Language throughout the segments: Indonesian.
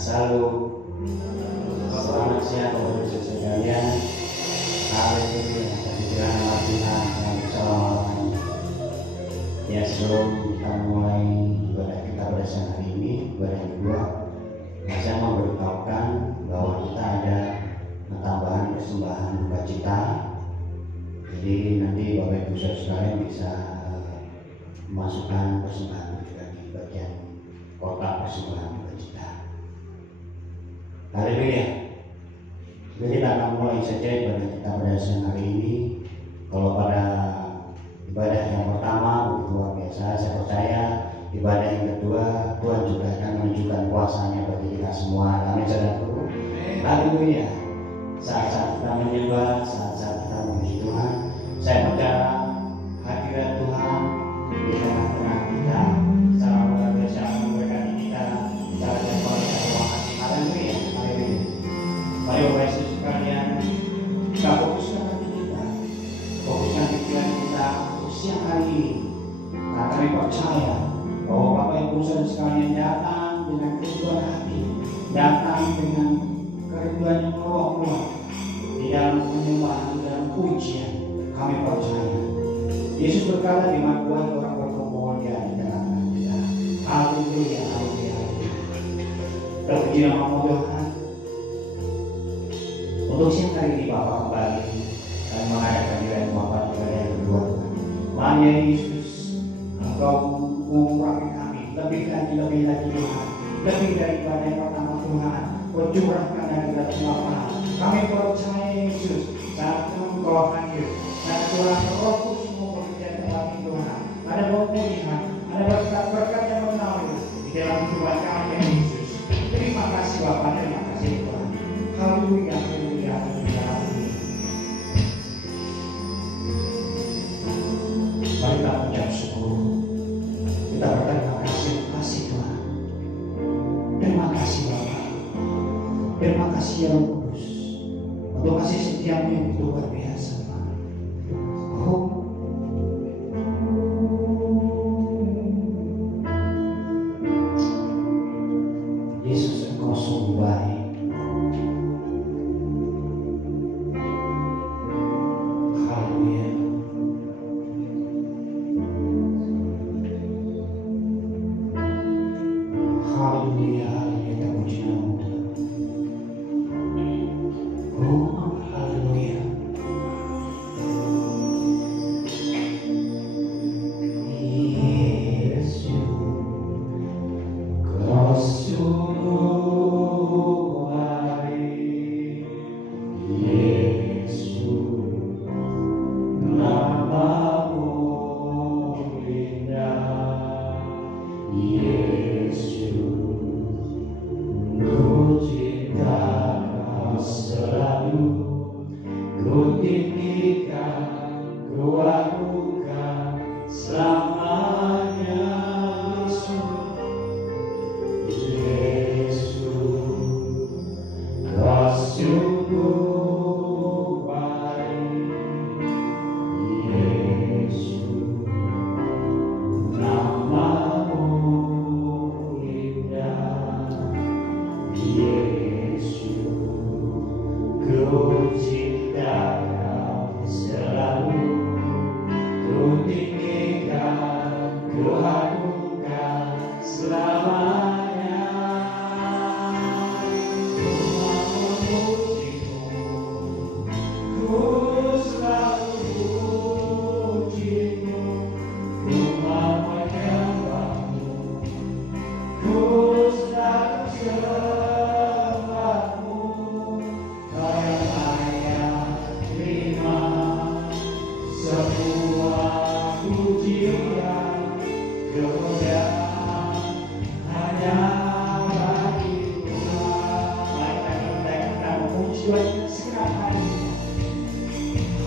Selalu selamat siang untuk sekalian. Haleluya, terpujilah nama Tuhan yang selama-lamanya. Ya, sebelum kita mulai ibadah kita pada siang hari ini, ibadah yang kedua, saya mau beritahukan bahwa kita ada tambahan persembahan duka cita. Jadi nanti Bapak Ibu Saudara sekalian bisa memasukkan persembahan juga di bagian kotak persembahan duka cita. Haleluya. Jadi kita akan mulai saja ibadah kita pada siang hari ini. Kalau pada ibadah yang pertama begitu luar biasa, saya percaya ibadah yang kedua Tuhan juga akan menunjukkan kuasanya bagi kita semua. Amin, saudaraku. Haleluya. Saat-saat kita menyembah, saat-saat kita memuji Tuhan, saya percaya hadirat Tuhan di tengah-tengah kita secara luar biasa memberkati kita secara kualitas ruang hati. Haleluya. Haleluya. Mari Bapak Ibu sekalian, kita fokuskan hati kita, fokuskan pikiran kita untuk siang hari ini. Karena kami percaya bahwa Bapak Ibu Saudara sekalian datang dengan kerinduan hati, datang dengan kerinduan yang meluap-luap di dalam menyembah, di dalam pujian. Kami percaya Yesus berkata, di mana dua orang berkumpul Dia di tengah-tengah kita. Haleluya, haleluya. Terpuji nama Tuhan. Untuk siang hari ini Bapak kembali dan mengadakan nilai Bapak ibadah yang kedua. Tuhan Yesus, Engkau mengurapi kami lebih lagi Tuhan, lebih daripada yang pertama Tuhan. Curahkan dari kita semua. Kami percaya Yesus saat Engkau hadir dan Tuhan Roh Kudus bekerja dalam Tuhan. Ada pemulihan, ada berkat-berkat yang mengalir di dalam kehidupan kami ya Yesus. Terima kasih Bapak, terima kasih Tuhan. Haleluya, haleluya, haleluya, haleluya. Mari kita mengucap syukur. Kita berterima kasih Tuhan. Terima kasih Bapak. Terima kasih ya Roh Kudus untuk kasih setiamu yang begitu luar biasa. Yesus, Engkau sungguh baik. Haleluya. Haleluya, haleluya, terpuji namamu Tuhan. Oh, haleluya.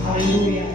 Haleluya.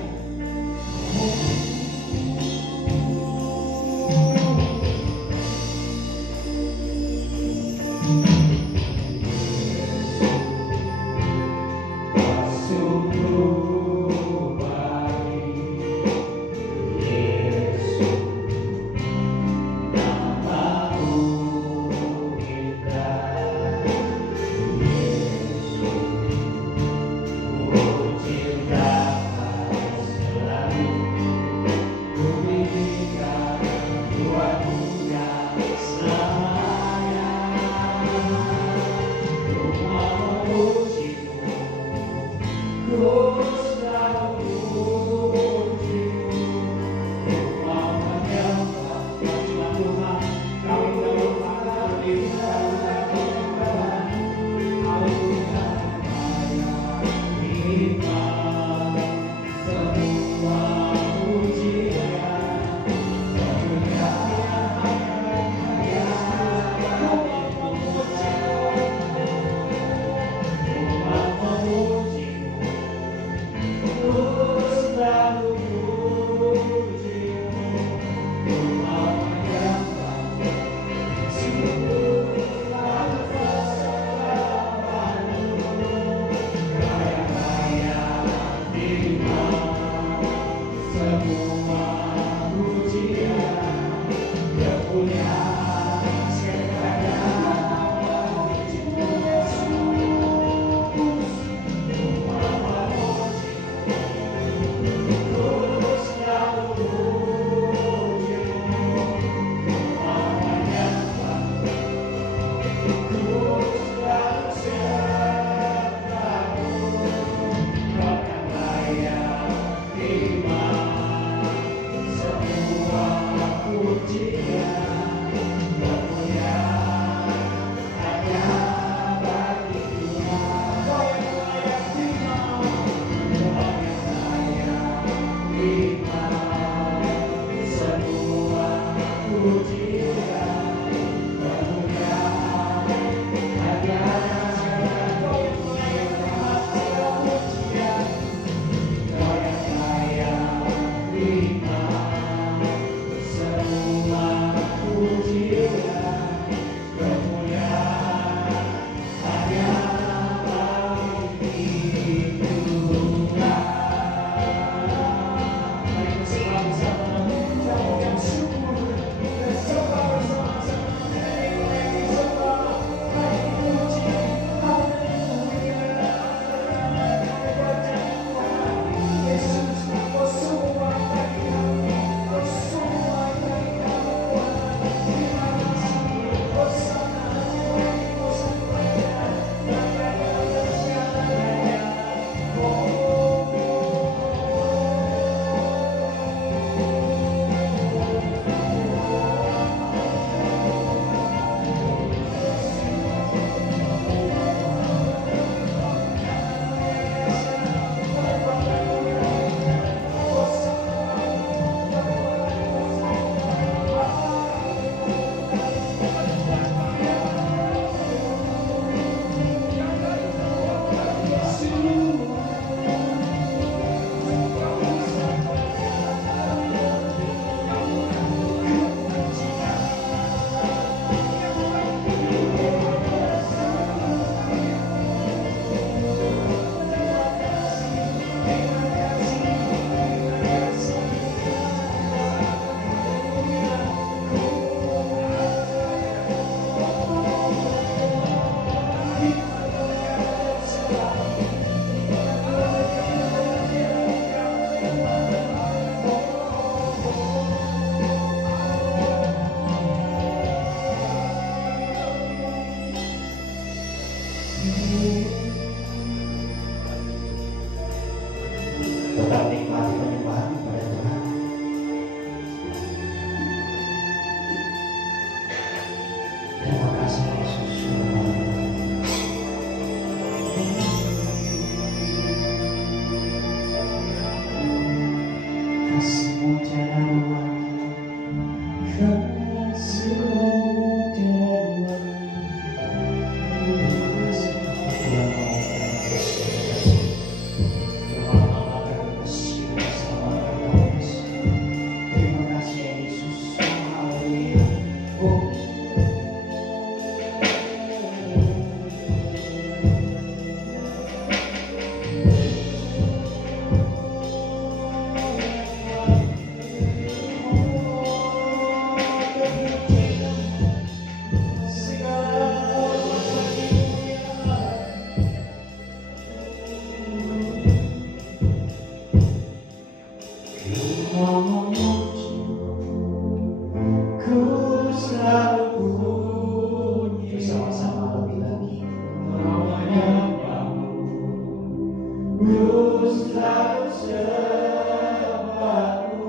Ku selalu sembahmu,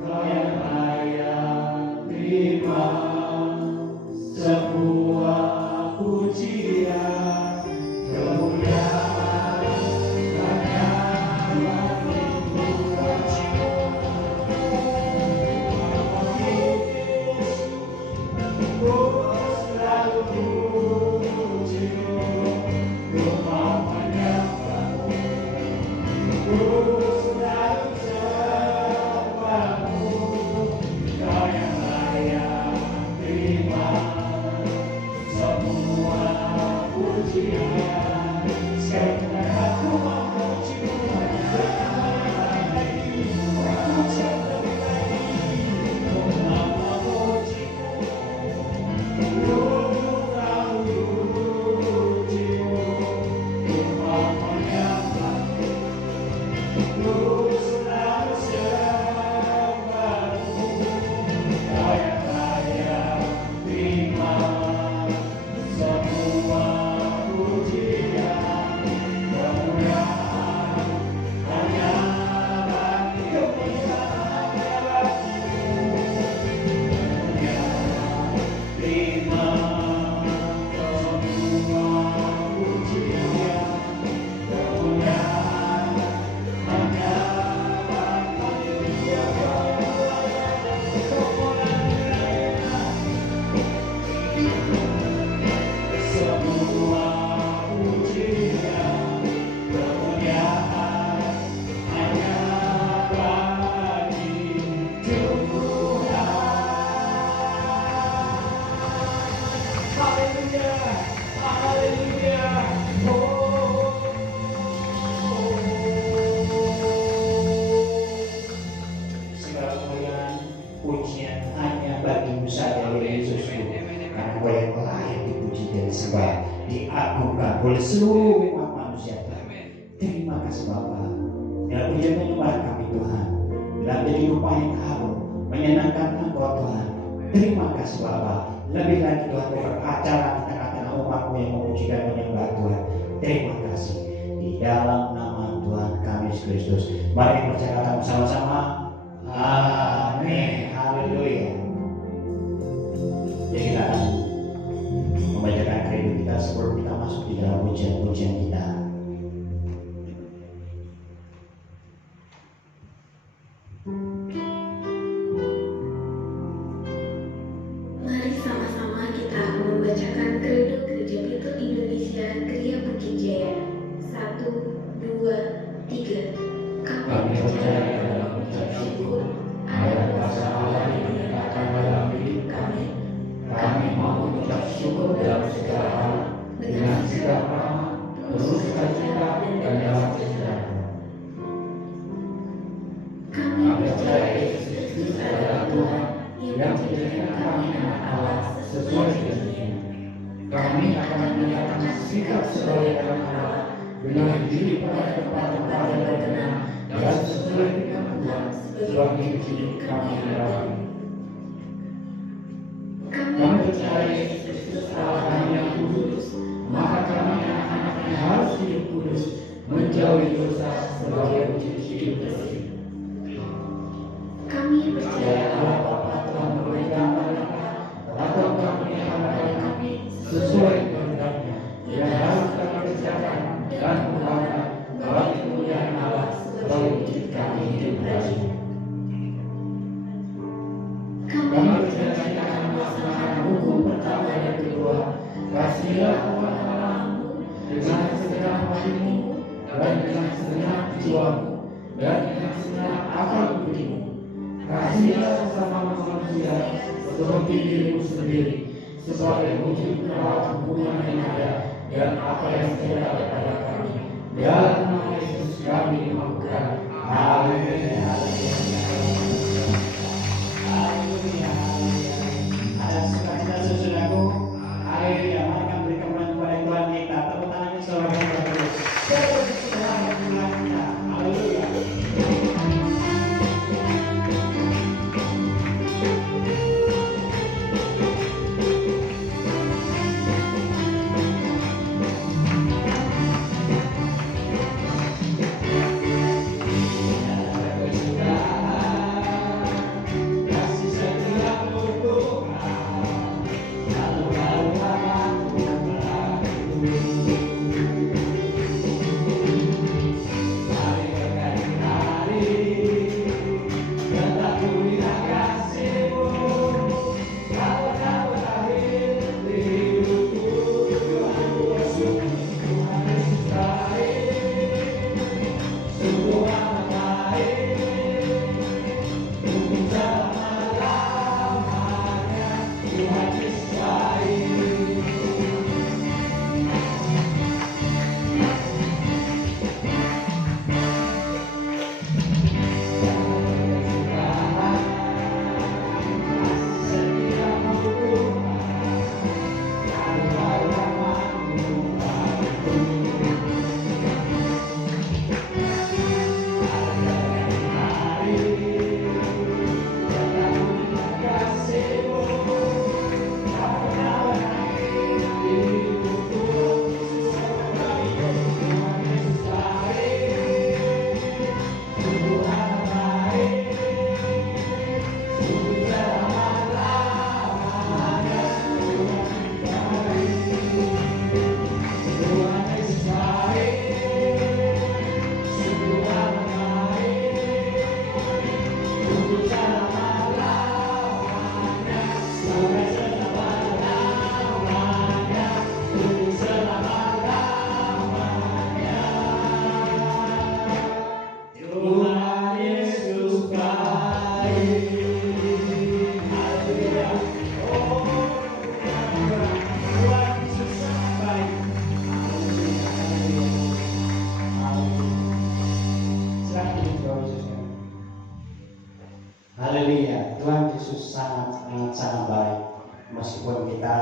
Kau yang layak terima semua pujian, kemuliaan hanya bagimu. Ku selalu pujimu, ku mau menyembahmu, ku selalu sembahmu, Kau yang layak terima semua pujian. Sekarang aku mau memujimu, aku cinta lagi, ku mau memujimu, ku selalu pujimu, ku mau menyembahmu, ku selalu sembahmu, Kau yang layak terima semua pujian, kemuliaan hanya bagimu, kemuliaan hanya bagimu, terima semua pujian, kemuliaan hanya semua pujian, kemuliaan hanya bagi Tuhan. Haleluya, haleluya. Segala kemuliaan, pujian hanya bagimu saja, ya Yesusku. Karena Kau yang layak dipuji dan disembah, diagungkan oleh seluruh umat manusia. Terima kasih Bapa. Dalam pujian menyembah kami Tuhan, dalam kehidupan yang Kau menyenangkan Engkau Tuhan. Terima kasih Bapa. Lebih lagi Tuhan, Kau beracara di tengah-tengah umat-Mu yang memuji dan menyembah Tuhan. Terima kasih. Di dalam nama Tuhan kami Yesus Kristus, mari percakapan bersama-sama. Amin. Haleluya. Jadi kita akan membacakan kredo kita sebelum kita masuk di dalam pujian-pujian kita. Mari sama-sama kita membacakan kredo Gereja Pituh Indonesia Geria Bukit Jaya. 1, 2, 3. Kami percaya dalam ucap syukur ada kuasa Allah yang dinyatakan dalam hidup kami. Kami mau mengucap syukur dalam segala hal dengan segala rahmat, penuh sukacita dan dalam kesejahteraan. Kami percaya Yesus Kristus adalah Tuhan yang menjadikan kami anak Allah sesuai janjinya. Kami akan menyatakan sikap sebagai anak Allah dengan diri pada tempat-tempat yang berkenan dan sesuai dengan Tuhan sebagai hidup kami yang baru. Kami percaya Yesus Kristus Allah yang kudus, maka kami anak-anak yang harus hidup kudus, menjauhi dosa sebagai wujud hidup bersih. Kami percaya Allah Bapa telah memberikan mereka atau kami hamba kami sesuai kehendaknya yang harus kami kerjakan dan mengharapkan bagi kemuliaan Allah sebagai wujud kami hidup bersih. Kami berjanji akan melaksanakan hukum pertama dan kedua. Kasihlah Tuhan Allahmu dengan segenap hatimu dan dengan segenap jiwamu dan dengan segenap akal budimu. Kasihlah sesama manusia seperti dirimu sendiri, sebagai wujud perawat hubungan yang ada dan apa yang ada pada kami. Dalam nama Yesus kami melakukan. Amin. Ada sukacita saudaraku. Haleluya. Mari kita beri kemuliaan kepada Tuhan kita. Tepuk tangannya saudara terus. Selamat pulang kita. Haleluya. Tuhan Yesus sangat baik. Meskipun kita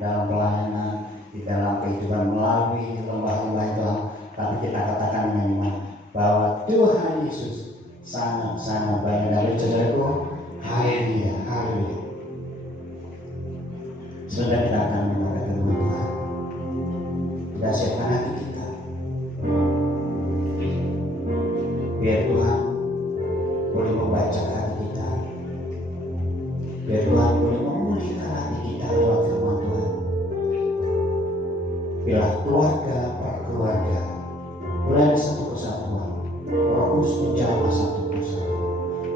dalam pelayanan, di dalam kehidupan melalui lembah-lembah Tuhan, tapi kita katakan dengan iman bahwa Tuhan Yesus sangat baik. Dari saudaraku, haleluya, haleluya. Sudah kita akan mendengar firman Tuhan. Kita siapkan hati kita, biar Tuhan boleh membaca hati kita, biar Tuhan boleh memulihkan hati kita lewat firman Tuhan. Bila keluarga per keluarga boleh ada satu kesatuan, Roh Kudus menjamah satu persatu,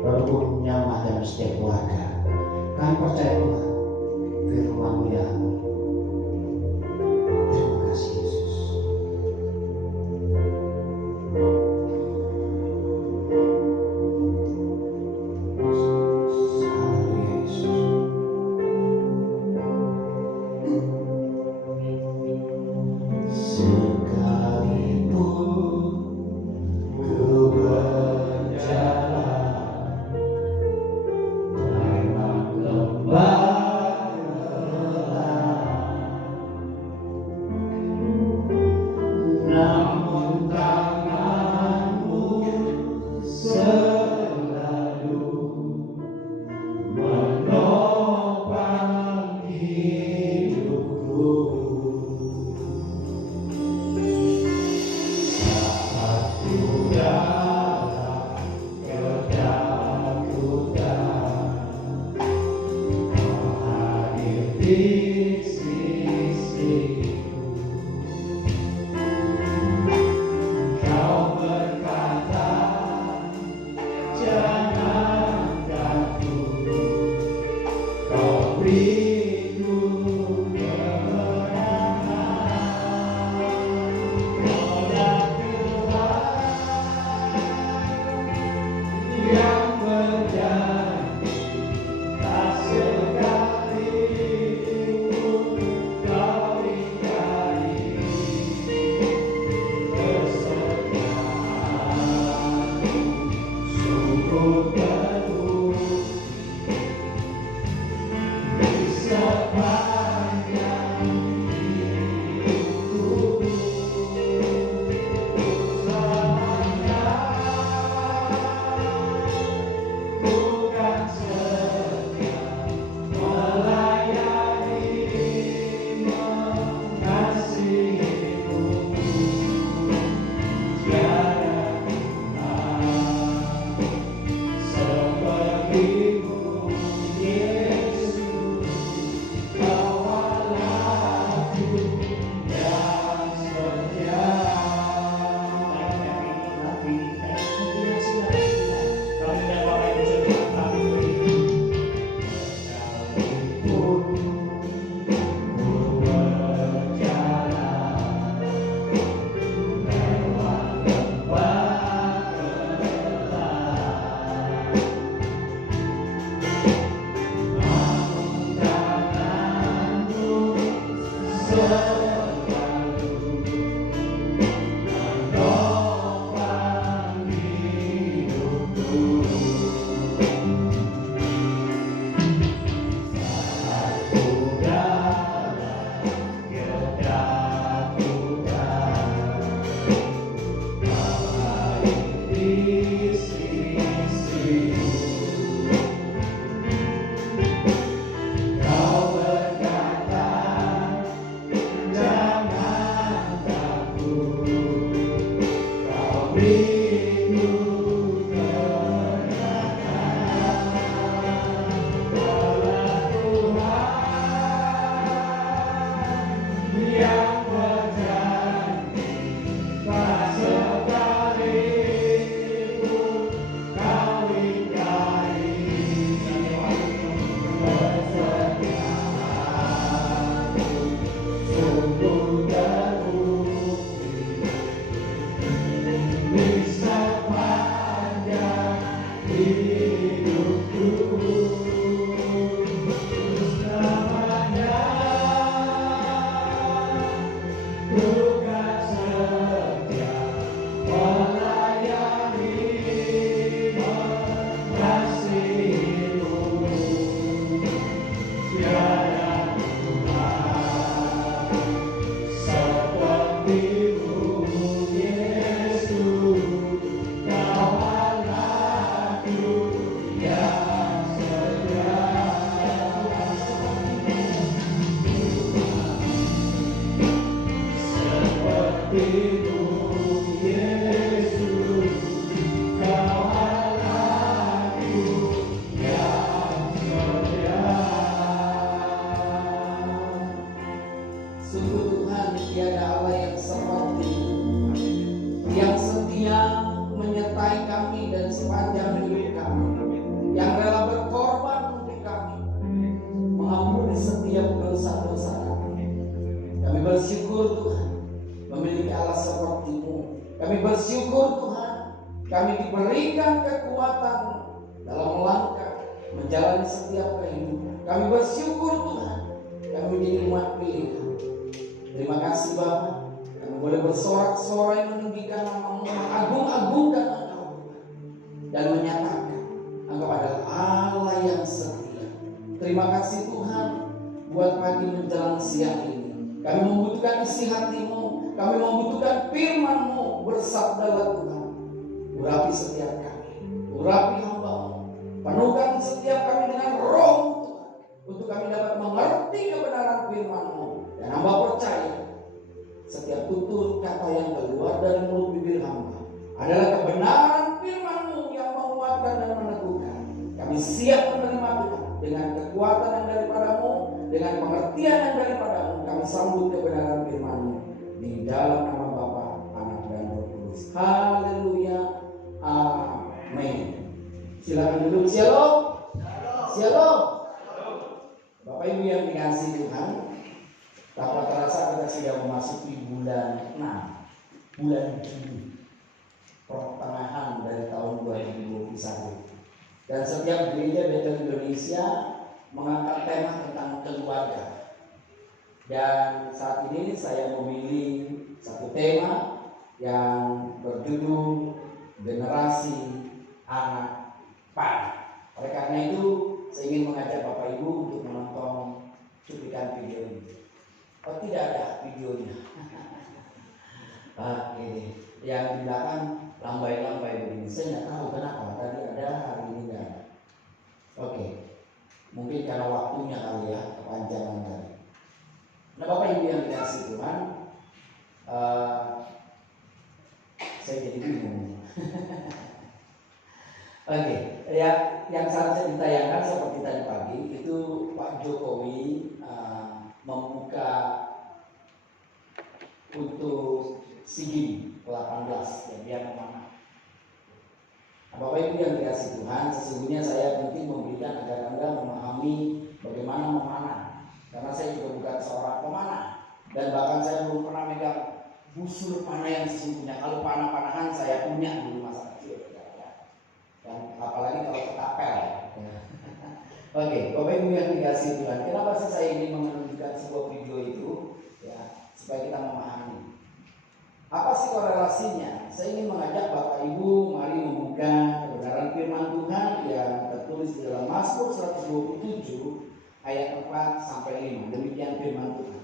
Roh Kudus menyamah dalam setiap keluarga. Kami percaya Tuhan, firman-Mu ya amin. Terima kasih Yesus. Haleluya Yesus. Sekalipun ku berjalan dalam lembah gelap, namun tangan-Mu selalu menopang hidupku. Saat ku dalam ketakutan, Kau hadir di sisiku. Kau berkata, jangan takut, Kau beriku kemenangan. Roda Tuhan yang berjanji, tak sekalipun Kau ingkari kesetiaan-Mu. Sungguh terbukti di sepanjang hidupku. Selamanya ku kan setia melayani, mengasihi-Mu. Tiada Tuhan seperti-Mu, Yesus. Kau Allahku yang setia. Sungguh terbukti di Dia menyertai kami dan sepanjang hidup kami, yang rela berkorban untuk kami, mengampuni setiap dosa-dosa kami. Kami bersyukur Tuhan memiliki Allah seperti-Mu. Kami bersyukur Tuhan kami diberikan kekuatan dalam melangkah menjalani setiap kehidupan. Kami bersyukur Tuhan kami menjadi umat pilihan. Terima kasih Bapa, kami boleh bersorak-sorai meninggikan nama-Mu, mengagung-agungkan Engkau dan menyatakan Engkau adalah Allah yang setia. Terima kasih Tuhan buat pagi menjelang siang ini. Kami membutuhkan isi hati-Mu, kami membutuhkan firman-Mu. Bersabdalah Tuhan, urapi setiap kami, urapi hamba-Mu, penuhkan setiap kami dengan roh Tuhan, untuk kami dapat mengerti kebenaran firman-Mu. Dan hamba percaya setiap tutur kata yang keluar dari mulut bibir hamba adalah kebenaran firman-Mu yang menguatkan dan meneguhkan. Kami siap menerima Tuhan dengan kekuatan yang daripada-Mu, dengan pengertian yang daripada-Mu. Kami sambut kebenaran firman-Mu di dalam nama Bapa, Anak dan Roh Kudus. Haleluya, amin. Silakan duduk. Shalom, shalom. Bapak Ibu yang dikasihi Tuhan, tak terasa kita sudah memasuki bulan 6, bulan Juni, pertengahan dari tahun 2021. Dan setiap gereja Bethel Indonesia mengangkat tema tentang keluarga. Dan saat ini saya memilih satu tema yang berjudul generasi anak panah. Oleh karena itu saya ingin mengajak Bapak Ibu untuk menonton cuplikan video ini. Oh, tidak ada videonya. Oke, yang di belakang lambai-lambai begini. Saya nggak tahu kenapa tadi ada, hari ini nggak ada. Oke, mungkin karena waktunya kali ya, kepanjangan tadi. Nah, Bapak Ibu yang dikasihi Tuhan, saya jadi bingung. Oke, ya, yang seharusnya ditayangkan seperti tadi pagi itu Pak Jokowi membuka untuk SEA Games ke-18 yang dia memanah. Nah, Bapak Ibu yang dikasihi Tuhan, sesungguhnya saya penting memberikan agar Anda memahami bagaimana memanah. Karena saya juga bukan seorang pemanah dan bahkan saya belum pernah megang busur panah yang sesungguhnya. Kalau panah-panahan saya punya dulu masa kecil ya. Dan apalagi kalau ketapel. Oke, Bapak Ibu yang dikasihi Tuhan, kenapa sih saya ingin menunjukkan sebuah video itu ya, supaya kita memahami apa sih korelasinya. Saya ingin mengajak Bapak Ibu mari membuka kebenaran firman Tuhan yang tertulis di dalam Mazmur 127 ayat 4 sampai 5. Demikian firman Tuhan.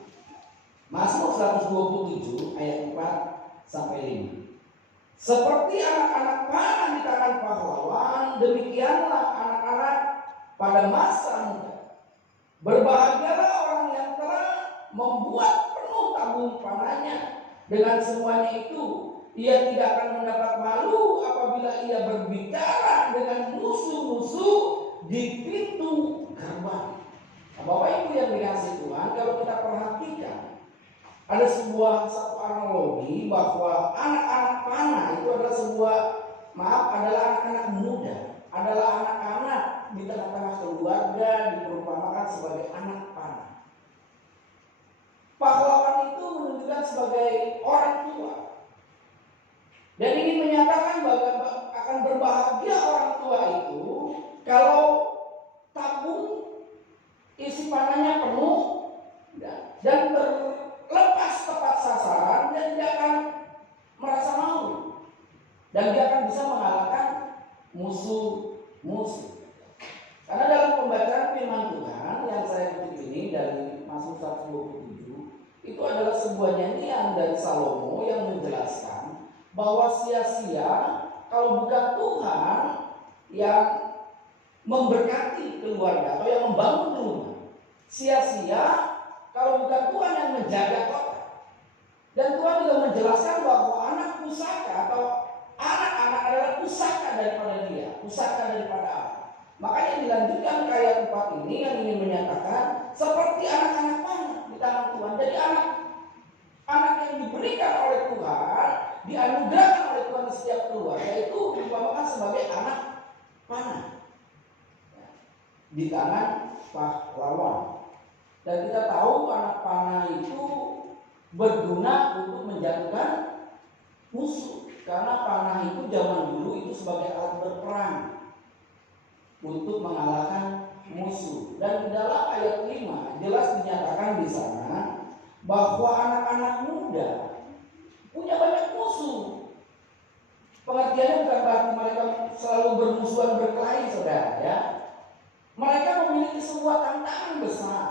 Mazmur 127 ayat 4 sampai 5. Seperti anak-anak panah di tangan pahlawan, demikianlah anak-anak pada masa muda. Berbahagialah orang yang telah membuat penuh tabung panahnya. Dengan semuanya itu, ia tidak akan mendapat malu apabila ia berbicara dengan musuh-musuh di pintu gerbang. Nah, Bapak Ibu yang dikasihi Tuhan, kalau kita perhatikan ada satu analogi bahwa anak-anak panah itu adalah anak-anak muda, adalah anak-anak di tengah-tengah keluarga, diperumpamakan sebagai anak panah. Pahlawan itu menunjukkan sebagai orang tua. Dan ini menyatakan bahwa akan berbahagia orang tua itu kalau tabung isi panahnya penuh dan terlepas tepat sasaran, dan dia akan merasa malu dan dia akan bisa mengalahkan musuh-musuh. Karena dalam pembacaan firman Tuhan yang saya kutip ini dari Mazmur 127, itu adalah sebuah nyanyian dari Salomo yang menjelaskan bahwa sia-sia kalau bukan Tuhan yang memberkati keluarga atau yang membangun rumah. Sia-sia kalau bukan Tuhan yang menjaga kota. Dan Tuhan juga menjelaskan bahwa anak pusaka atau anak-anak adalah pusaka daripada Dia, pusaka daripada Allah. Makanya dilanjutkan ke ayat 4 ini yang ingin menyatakan seperti anak-anak panah di tangan Tuhan. Jadi anak yang diberikan oleh Tuhan dianugerahkan oleh Tuhan di setiap keluarga itu diumpamakan sebagai anak panah di tangan pahlawan. Dan kita tahu anak panah itu berguna untuk menjatuhkan musuh, karena panah itu zaman dulu itu sebagai alat berperang untuk mengalahkan musuh. Dan di dalam ayat 5 jelas dinyatakan di sana bahwa anak-anak muda punya banyak musuh. Pengertiannya bukan berarti mereka selalu bermusuhan berkelahi, saudara, ya. Mereka memiliki sebuah tantangan besar.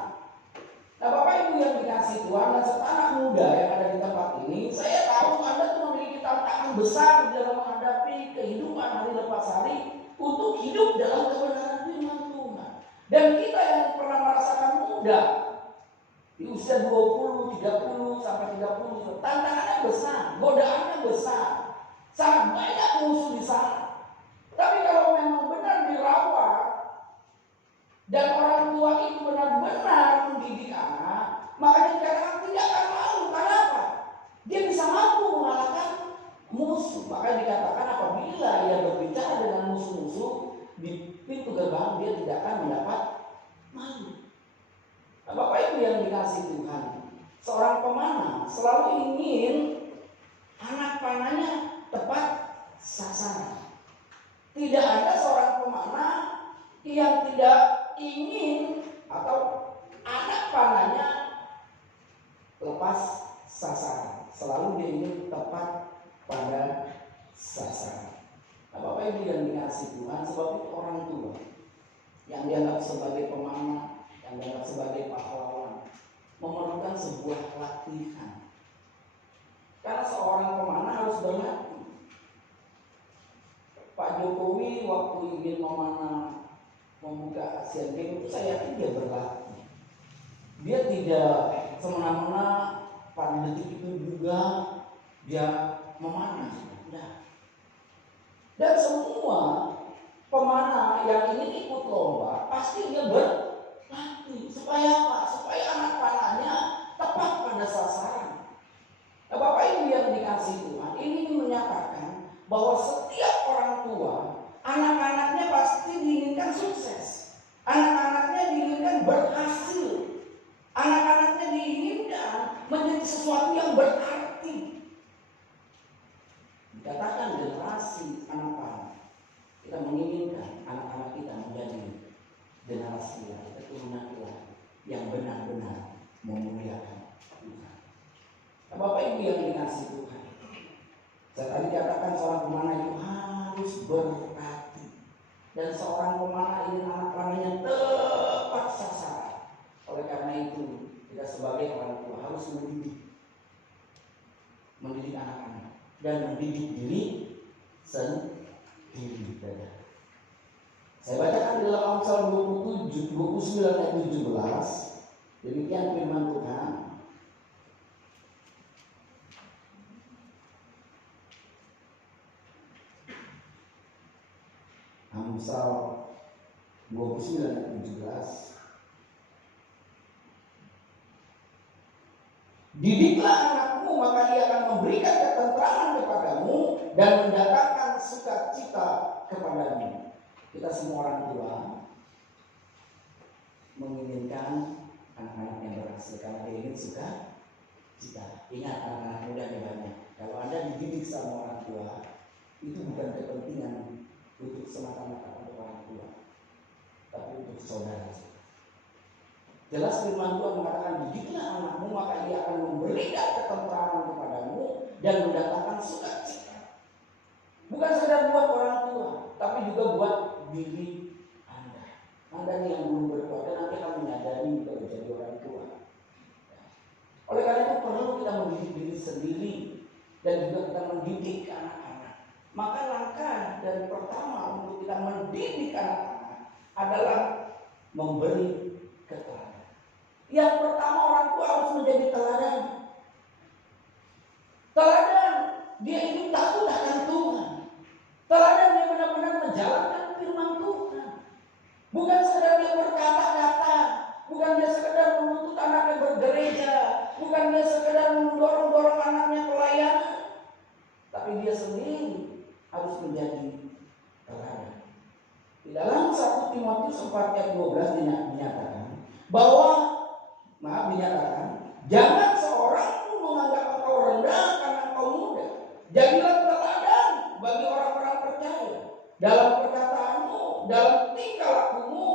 Nah, Bapak Ibu yang dikasihi Tuhan dan serta anak muda yang ada di tempat ini, saya tahu Anda tuh memiliki tantangan besar dalam menghadapi kehidupan hari lepas hari untuk hidup dalam kebenaran firman Tuhan. Dan kita yang pernah merasakan muda di usia 20, 30 sampai 30, tantangannya besar, godaannya besar, sangat banyak musuh di sana. Tapi kalau memang benar dirawat dan orang tua itu benar-benar mendidik anak, maka dikatakan tidak akan malu. Kenapa? Dia bisa mampu mengalahkan musuh. Maka dikatakan apabila ia berbicara dengan musuh-musuh di pintu gerbang, dia tidak akan mendapat malu. Nah, Bapak Ibu yang dikasihi Tuhan, seorang pemanah selalu ingin anak panahnya tepat sasaran. Tidak ada seorang pemanah yang tidak ingin atau anak panahnya lepas sasaran. Selalu dia ingin tepat pada sasaran. Nah, Bapak Ibu yang dikasihi Tuhan, sebab itu orang tua yang dianggap sebagai pemanah, yang dianggap sebagai pahlawan, memerlukan sebuah latihan. Karena seorang pemanah harus berlatih. Pak Jokowi waktu ingin memanah membuka Asian Games itu saya yakin dia berlatih. Dia tidak semena-mena pada detik itu juga dia memanah. Nah. Dan semua pemanah yang ingin ikut lomba pasti dia berlatih. Supaya apa? Supaya anak panahnya tepat pada sasaran. Nah, Bapak Ibu yang dikasihi Tuhan, ini menyatakan bahwa setiap orang tua, anak-anaknya pasti diinginkan sukses. Anak-anaknya diinginkan berhasil. Anak-anaknya diinginkan menjadi sesuatu yang berarti. Dikatakan generasi anak panah. Kita menginginkan anak-anak kita menjadi generasi keturunan Tuhan yang benar-benar memuliakan Tuhan. Nah, Bapak Ibu yang dikasihi Tuhan, saya tadi katakan seorang pemanah itu harus berlatih. Dan seorang pemanah ingin anak panahnya tepat sasaran. Oleh karena itu, kita sebagai orang tua harus mendidik anak-anak dan mendidik diri sendiri. Saya bacakan dalam Amsal 29 ayat 17. Demikian firman Tuhan. Amsal 29 ayat 17. Didiklah anakmu, maka ia akan memberikan ketenteraman kepadamu dan mendatangkan sukacita kepadamu. Kita semua orang tua menginginkan anak-anak yang berhasil karena dia ingin sukacita. Ingat, anak-anak muda ini banyak. Kalau Anda dididik sama orang tua, itu bukan kepentingan untuk semata-mata untuk orang tua, tapi untuk saudara. Jelas firman Tuhan mengatakan, didiklah anakmu, maka ia akan memberikan ketenteraman kepadamu dan mendatangkan sukacita. Bukan saja buat orang tua, tapi juga buat diri Anda. Anda yang belum berkeluarga nanti akan menyadari kalau jadi orang tua. Oleh karena itu perlu kita mendidik diri sendiri dan juga kita mendidik anak-anak. Maka langkah dari pertama untuk kita mendidik anak-anak adalah memberi keteladan. Yang pertama, orang tua harus menjadi teladan. Teladan, dia ingin takut akan Tuhan. Teladan, dia benar-benar menjalankan firman Tuhan. Bukan sekedar dia berkata-kata, bukan dia sekedar menuntut anaknya bergereja, bukan dia sekedar mendorong-dorong anaknya pelayanan. dia sendiri harus menjadi teladan. Di dalam 1 Timotius 4 ayat 12 dinyatakan bahwa jangan seorang pun menganggap engkau rendah karena engkau muda. Jadilah teladan bagi orang-orang percaya dalam perkataanmu, dalam tingkah lakumu,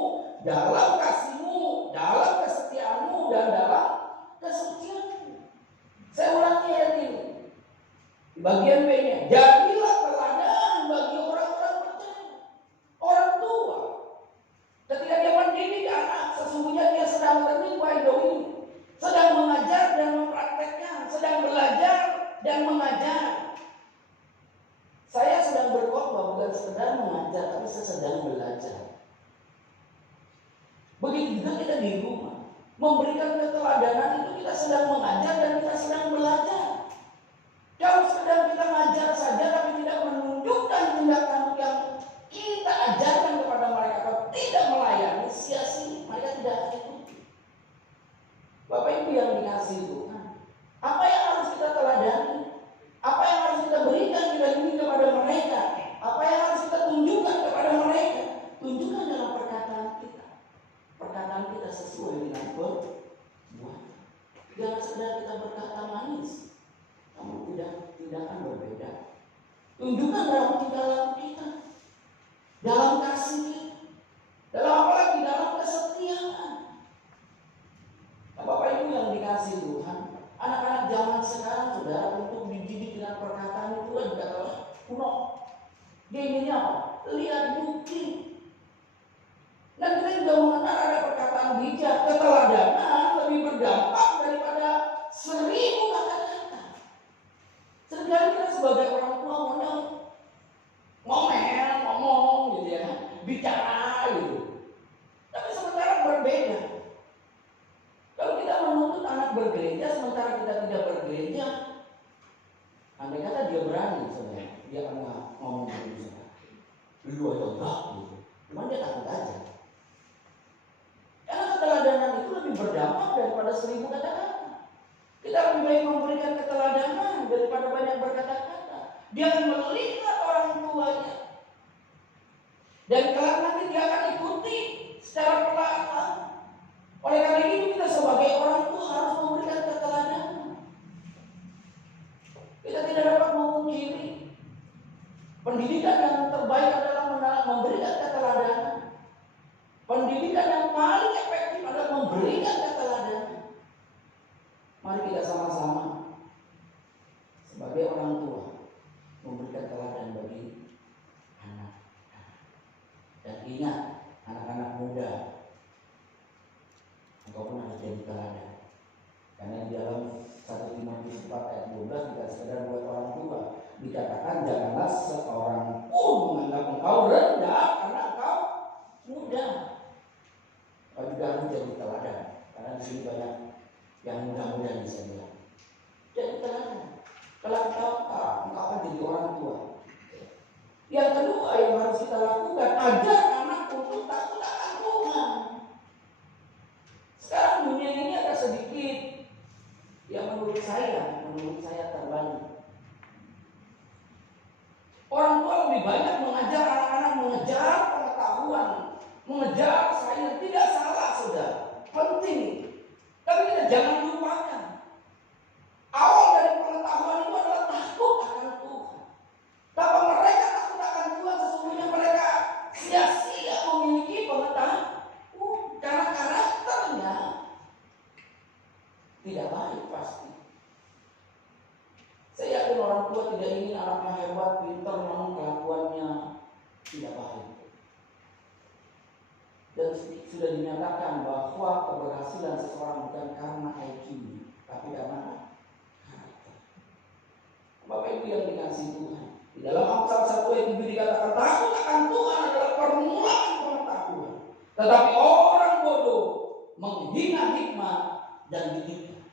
dalam kasihmu, dalam kesetiaanmu, dan dalam kesucianmu. Saya ulangi ayat ini. Di bagian B-nya, jadilah teladan bagi orang-orang percaya. Orang tua, ketika dia mendidik anak, sesungguhnya dia sedang learning by doing, sedang mengajar dan mempraktekkan, sedang belajar dan mengajar. Saya sedang berkhotbah bukan sekedar mengajar, tapi saya sedang belajar. Begitu juga kita di rumah, memberikan keteladanan itu kita sedang mengajar dan kita sedang belajar. Kalau sedang kita mengajar saja tapi tidak menunjukkan tindakan yang kita ajarkan kepada mereka atau tidak melayani, sia-sia, mereka tidak akan ikuti. Bapak Ibu yang dikasihi Tuhan, apa yang harus kita teladani? Apa yang harus kita berikan ini kepada mereka? Apa yang harus kita tunjukkan kepada mereka? Tunjukkan dalam perkataan kita. Perkataan kita sesuai dengan perbuatan. Jangan sekedar kita berkata manis, namun tidak akan berbeda. Tunjukkan dalam tingkah laku kita, dalam kasih kita, dalam apalagi dalam kesetiaan. Nah, Bapak Ibu yang dikasihi Tuhan, anak-anak zaman sekarang saudara untuk dididik dengan perkataan itu adalah kuno. Dia inginnya apa? Lihat bukti. Dan kita juga mengenal ada perkataan bijak, keteladanan lebih berdampak daripada 1000 kata-kata. Seringkali kita sebagai orang tua ngomong gitu ya, bicara gitu. Tapi sementara berbeda. Kalau kita menuntut anak bergereja sementara kita tidak bergereja, andai kata dia berani saudara, dia akan ngomong gitu saudara. Lu aja enggak gitu. Cuman dia takut aja. Karena keteladanan itu lebih berdampak daripada 1000 kata-kata. Kita lebih baik memberikan keteladanan daripada banyak berkata-kata. Dia akan melihat orang tuanya. Dan kelak nanti dia akan ikuti secara perlahan. Oleh karena itu kita sebagai orang tua harus memberikan keteladanan. Kita tidak dapat memungkiri pendidikan yang terbaik adalah memberikan keteladanan. Pendidikan yang paling efektif adalah memberikan keteladanan. Mari kita sama-sama sebagai orang tua memberikan teladan bagi anak. Dan ingat, anak-anak muda, engkau pun harus jadi teladan. Karena di dalam 1 Timotius 4 ayat 12 tidak sekedar buat orang tua, dikatakan janganlah seorang pun menganggap engkau rendah karena engkau muda. Kau juga harus jadi teladan. Karena di sini banyak yang muda-muda bisa bilang. Jadi teladan. Kalau engkau akan jadi orang tua. Yang kedua yang harus kita lakukan, ajar anak untuk takut akan Tuhan. Sekarang dunia ini ada sedikit yang menurut saya terbalik. Orang tua lebih banyak mengajar anak-anak mengejar pengetahuan, mengejar sains. Tidak salah saudara, penting. Tapi kita jangan lupakan awal dari pengetahuan itu adalah takut akan Tuhan. Kalau mereka takut akan Tuhan, sesungguhnya mereka sia-sia memiliki pengetahuan. Karena karakternya tidak baik pasti. Saya yakin orang tua tidak ingin anaknya hebat, pintar, namun kelakuannya tidak baik. Dan sudah dinyatakan bahwa keberhasilan seseorang bukan karena IQ, tapi karena karakter. Bapak Ibu yang dikasihi Tuhan, di dalam Amsal 1 ayat 7 dikatakan takut akan Tuhan adalah permulaan pengetahuan. Tetapi orang bodoh menghina hikmat dan dididik.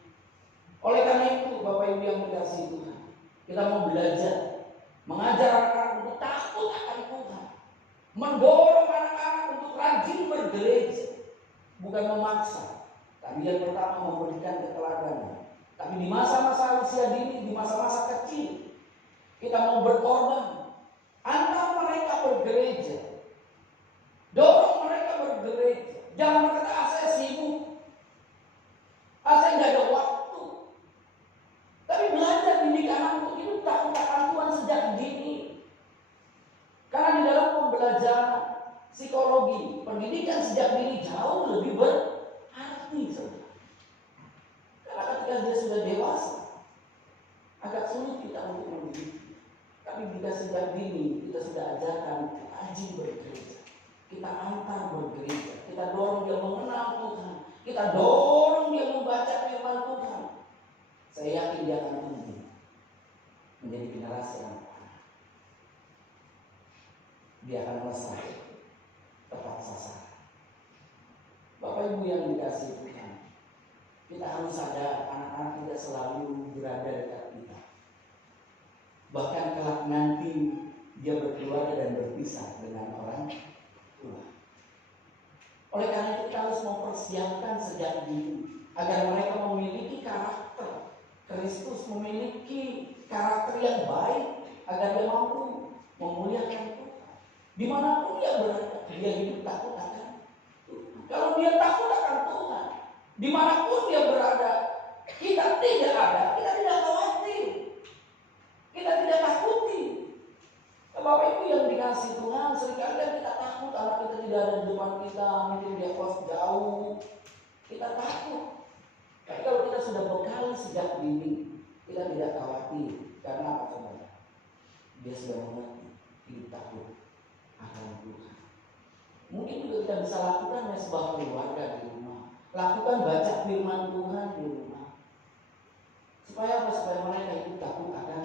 Oleh karena itu Bapak Ibu yang dikasihi Tuhan, kita mau belajar mengajar anak-anak untuk takut akan Tuhan, mendorong anak-anak untuk rajin bergereja, bukan memaksa. Tapi yang pertama memberikan keteladanan. Tapi di masa-masa usia dini, di masa-masa kecil, kita mau berkorban, antar mereka bergereja, dorong mereka bergereja. Jangan berkata, saya sibuk, saya nggak ada waktu. Tapi belajar didik anak untuk hidup takut akan Tuhan sejak dini. Karena di dalam pembelajaran psikologi, pendidikan sejak dini jauh lebih berarti, saudara. Karena ketika dia sudah dewasa, agak sulit kita untuk mendidik. Tapi jika sejak dini kita sudah ajarkan rajin bergereja, kita antar bergereja, kita dorong dia mengenal Tuhan, kita dorong dia membaca firman Tuhan, saya yakin dia akan tumbuh menjadi generasi yang anak. Dia akan melesat tepat sasaran. Bapak Ibu yang dikasihi Tuhan, kita harus sadar anak-anak tidak selalu berada dekat kita. Bahkan kelak nanti dia berkeluarga dan berpisah dengan orang tua. Oleh karena itu kita harus mempersiapkan sejak dini agar mereka memiliki karakter Kristus, memiliki karakter yang baik agar dia mampu memuliakan Tuhan. Dimanapun dia berada, dia hidup takut akan Tuhan. Kalau dia takut akan Tuhan, dimanapun dia berada, kita tidak ada, kita tidak khawatir, kita tidak takuti. Bapak Ibu yang dikasih Tuhan, seringkali kan kita takut anak kita tidak ada di depan kita, mungkin dia kos jauh, kita takut. Tapi kalau kita sudah bekal sejak dini, kita tidak khawatir. Karena apa saudara? Dia sudah mengerti hidup takut akan Tuhan. Mungkin juga kita bisa lakukan ya sebuah keluarga di rumah. Lakukan baca firman Tuhan di rumah. Supaya apa? Supaya mereka hidup takut akan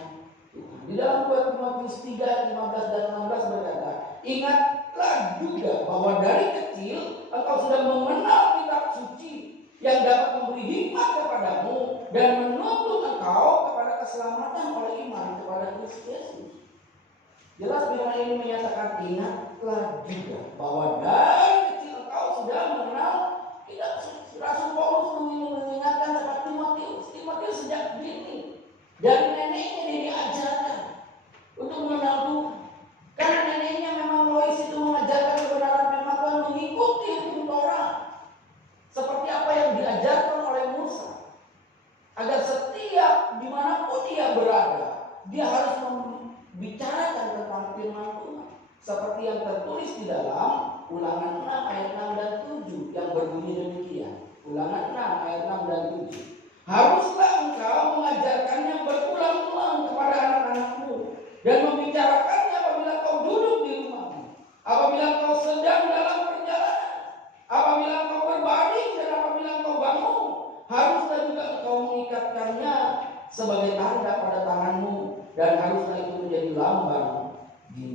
Tuhan. Di dalam 2 Timotius 3 ayat 15 dan 16 berkata, ingatlah juga bahwa dari kecil engkau sudah mengenal kitab suci yang dapat memberi hikmat kepadamu dan menuntun engkau kepada keselamatan oleh iman kepada Kristus Yesus. Jelas firman ini menyatakan ingatlah juga bahwa dari kecil engkau sudah mengenal kitab suci. Rasul Paulus mengingatkan kepada Timotius. Timotius sejak dini dari neneknya dia diajarkan untuk mengenal Tuhan. Karena neneknya memang Lois itu mengajarkan kebenaran firman Tuhan, mengikuti hukum Torah seperti apa yang diajarkan oleh Musa. Agar setiap dimanapun dia berada, dia harus membicarakan tentang firman Tuhan. Seperti yang tertulis di dalam Ulangan 6 ayat 6 dan 7 yang berbunyi demikian. Ulangan 6 ayat 6 dan 7. Haruslah engkau mengajarkannya berulang-ulang kepada anak-anakmu dan membicarakannya apabila kau duduk di rumahmu, apabila kau sedang dalam perjalanan, apabila kau berbaring dan apabila kau bangun. Haruslah juga engkau mengikatkannya sebagai tanda pada tanganmu dan haruslah itu menjadi lambang di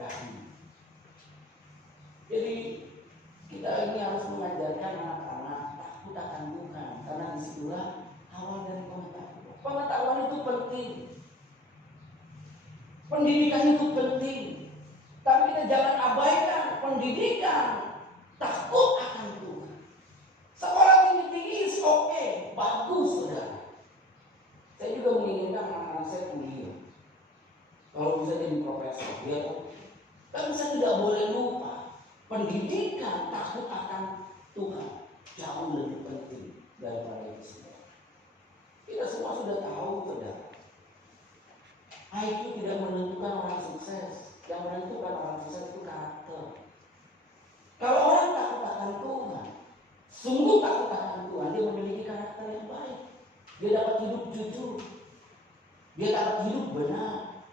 dahi. Jadi kita ini harus mengajarkan anak-anak takut akan Tuhan, karena disitulah awal dari pengetahuan. Pengetahuan itu penting, pendidikan itu penting, tapi kita jangan abaikan pendidikan takut akan Tuhan. Sekolah tinggi-tinggi is oke, bagus saudara. Saya juga menginginkan anak-anak saya kuliah, kalau bisa jadi profesor, ya. Tapi saya tidak boleh lupa pendidikan takut akan Tuhan jauh lebih penting daripada itu semua. Kita semua sudah tahu, saudara. IQ tidak menentukan orang sukses. Yang menentukan orang sukses itu karakter. Kalau orang takut akan Tuhan, sungguh takut akan Tuhan, dia memiliki karakter yang baik. Dia dapat hidup jujur, dia dapat hidup benar,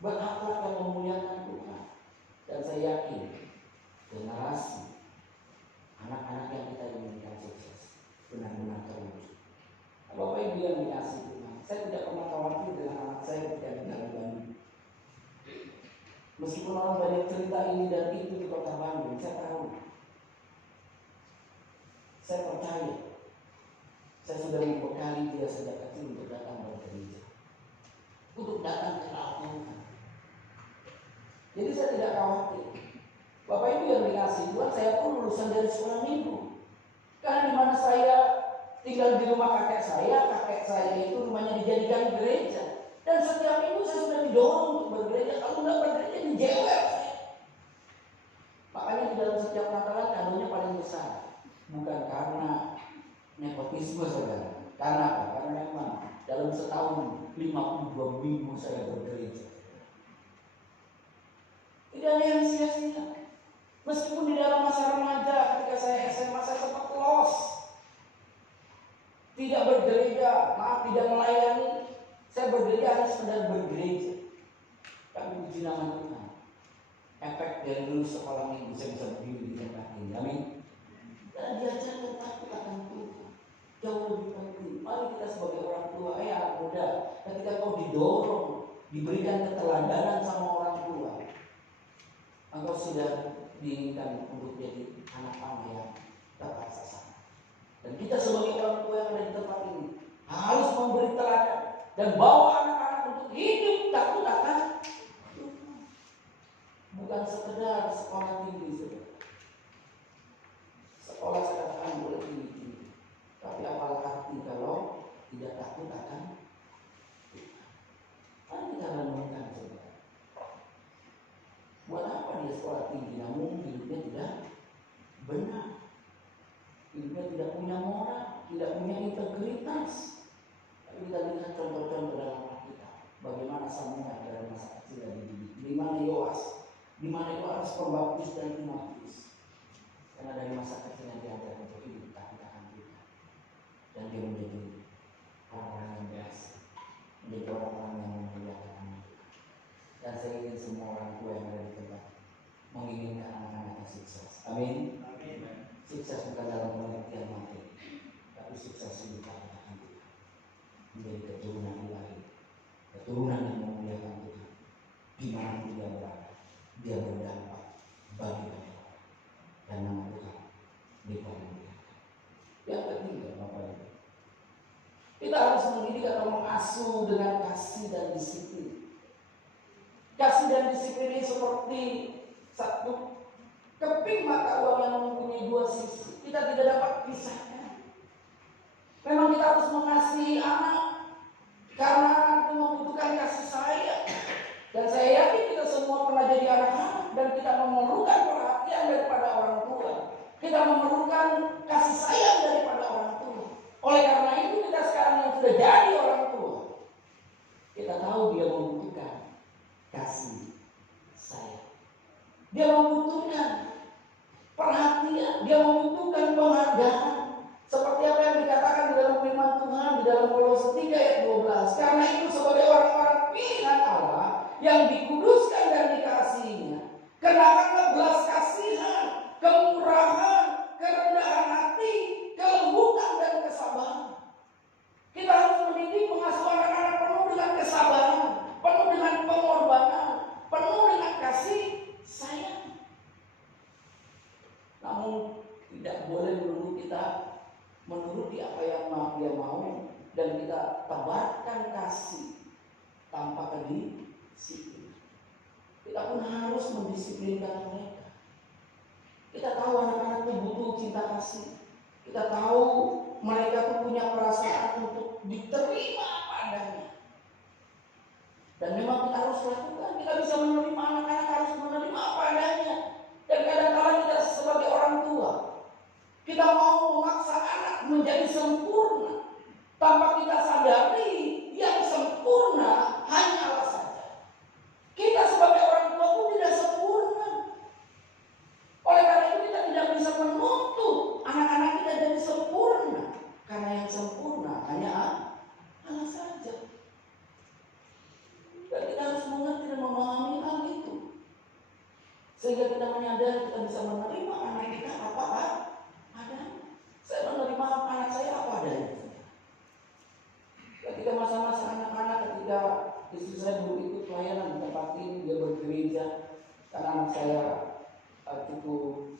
berakhlak yang memuliakan Tuhan. Dan saya yakin generasi anak-anak yang kita inginkan sukses benar-benar terwujud. Bapak Ibu yang dikasihi Tuhan, saya tidak pernah khawatir dengan anak saya ketika di dalam Bandung. Meskipun orang banyak cerita ini dan itu di kota Bandung, saya tahu, saya percaya, saya sudah membekali dia sejak kecil untuk datang bergereja, untuk datang kenal Tuhan. Jadi saya tidak khawatir. Bapak Ibu yang dikasihi Tuhan, saya pun lulusan dari sekolah minggu. Karena di mana saya tinggal di rumah kakek saya itu rumahnya dijadikan gereja. Dan setiap minggu saya sudah didorong untuk bergereja. Kalau nggak bergereja dijewer saya. Makanya di dalam setiap Natalan kadonya paling besar. Bukan karena nepotisme saudara. Karena apa? Karena memang dalam setahun 52 minggu saya bergereja. Tidak ada yang sia-sia. Meskipun di dalam masa remaja ketika saya SMA saya sempat los. Tidak bergereja, maaf tidak melayani. Saya bergereja hanya sekedar bergereja. Tapi puji nama Tuhan. Efek dari dulu sekolah minggu saya bisa berdiri di tempat ini. Amin. Dan diajarkan takut akan Tuhan. Jauh lebih penting. Mari kita sebagai orang tua, anak muda, ketika kau didorong, diberikan keteladanan sama orang tua, engkau sudah diinginkan untuk jadi anak-anak yang tepat sasaran. Dan kita sebagai orang tua yang ada di tempat ini harus memberi teladan dan bawa anak-anak untuk hidup takut akan Tuhan. Bukan sekedar sekolah tinggi saudara. Sekolah saya katakan boleh tinggi-tinggi, tapi apa arti kalau tidak takut akan Tuhan? Mari kita renungkan saudara. Buat apa dia sekolah tinggi namun hidupnya tidak benar? Hidupnya tidak punya moral, tidak punya integritas. Tapi kita lihat contoh-contoh dalam Alkitab. Bagaimana Samuel dalam masa kecil dan dididik. Di mana Yoas pembaptis dan Timotius. Karena dari masa kecilnya dia ada untuk hidup takut akan Tuhan. Dan dia menjadi orang-orang yang biasa, menjadi orang-orang yang memuliakan nama Tuhan. Dan saya ingin semua orang tua yang ada di tempat menginginkan anak-anaknya sukses. Amin. Sukses bukan dalam pengertian materi, tapi sukses hidup akan Tuhan. Menjadi keturunan ilahi, keturunan yang memuliakan Tuhan. Di mana dia berada, dia berdampak bagi banyak orang. Dan nama Tuhan dimuliakan. Yang ketiga, Bapak Ibu, kita harus mendidik atau mengasuh dengan kasih dan disiplin. Kasih dan disiplin ini seperti satu keping mata uang yang mempunyai dua sisi. Kita tidak dapat pisahkan. Memang kita harus mengasihi anak karena anak itu membutuhkan kasih sayang. Dan saya yakin kita semua pernah jadi anak-anak dan kita memerlukan perhatian daripada orang tua. Kita memerlukan kasih sayang daripada orang tua. Oleh karena itu kita sekarang yang sudah jadi orang tua, kita tahu dia membutuhkan kasih sayang. Dia membutuhkan perhatian, dia membutuhkan penghargaan. Seperti apa yang dikatakan di dalam firman Tuhan di dalam Kolose 3 ayat 12. Karena itu sebagai orang-orang pilihan Allah yang dikuduskan dan dikasihinya, kenakanlah belas kasihan, kemurahan, kerendahan hati, kelembutan dan kesabaran. Kita harus mendidik mengasuh anak-anak penuh dengan kesabaran, penuh dengan pengorbanan, penuh dengan kasih sayang. Namun tidak boleh melulu kita menuruti apa yang dia mau dan kita tebarkan kasih tanpa kedisiplinan. Kita pun harus mendisiplinkan mereka. Kita tahu anak-anak itu butuh cinta kasih. Kita tahu mereka itu punya perasaan untuk diterima apa adanya. Dan memang kita harus lakukan. Kita bisa menerima anak-anak, harus menerima apa adanya. Dan kadang-kadang kita sebagai orang tua, kita mau memaksa anak menjadi sempurna tanpa kita sadari yang sempurna hanya Allah saja. Kita sebagai orang tua pun tidak sempurna. Oleh karena itu kita tidak bisa menuntut anak-anak kita jadi sempurna, karena yang sempurna hanya Allah saja. Dan kita harus mengerti dan memahami hal itu, sehingga kita menyadari kita bisa menerima anak kita apa adanya. Saya menerima anak saya apa adanya. Ketika masa-masa anak-anak, ketika istri saya dulu ikut pelayanan di tempat ini, dia bergereja, karena anak saya cukup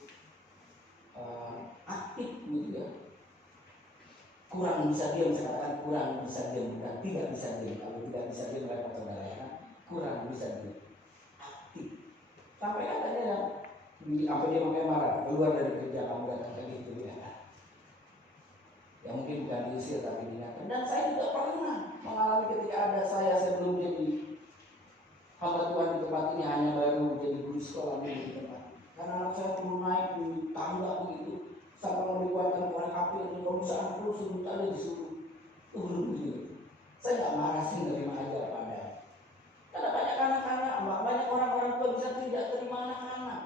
aktif gitu ya. Kurang bisa diam, saya katakan kurang bisa diam, bukan tidak bisa diam. Kalau tidak bisa diam mereka saudara ya, kurang bisa diam, aktif. Sampai katanya apa dia pakai marah, keluar dari kerja kamu datang kayak gitu ya. Ya Ya mungkin bukan diusir tapi diingatkan. Dan saya juga pernah mengalami ketika ada saya belum jadi hamba Tuhan di tempat ini, hanya baru jadi guru sekolah di tempat. Karena anak saya perlu naik di tangga begitu, sampai mau dikeluarkan korek api, dan kalau bisa anak terus suruh ada disuruh turun gitu. Saya nggak marah sih, terima aja pada. Karena banyak anak-anak, banyak orang-orang tua bisa tidak terima anak-anak.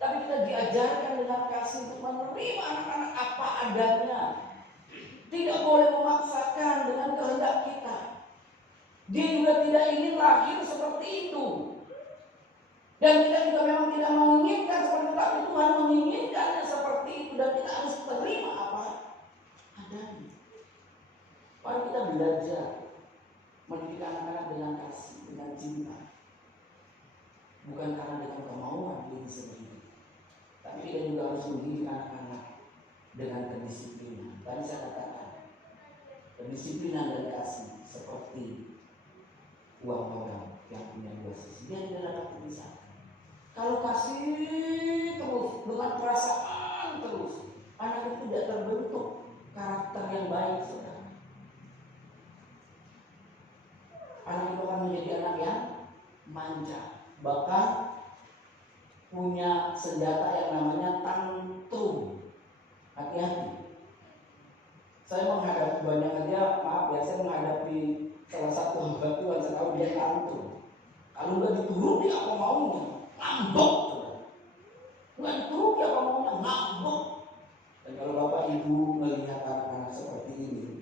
Tapi kita diajarkan dengan kasih untuk menerima anak-anak apa adanya. Tidak boleh memaksakan dengan kehendak kita. Dia juga tidak ingin lahir seperti itu. Dan kita juga memang tidak menginginkan seperti itu, tapi Tuhan menginginkannya seperti itu. Dan kita harus terima apa adanya. Mari kita belajar mendidik anak-anak dengan kasih, dengan cinta. Bukan karena dengan kemauan diri sendiri. Tapi kita juga harus mendidik anak-anak dengan kedisiplinan. Tadi saya katakan, kedisiplinan dan kasih seperti uang logam yang punya dua sisi. Dia tidak dapat dipisahkan. Kalau kasih terus dengan perasaan terus, anak itu tidak terbentuk karakter yang baik, saudara. Anak itu akan menjadi anak yang manja, bahkan punya senjata yang namanya tantrum. Hati-hati. Saya menghadapi banyak aja, maaf ya, saya menghadapi salah satu hamba Tuhan, saya tahu dia tantrum. Kalau nggak dituruti apa maunya, ngambek. Nggak dituruti apa maunya, ngambek. Dan kalau bapak ibu melihat anak-anak seperti ini,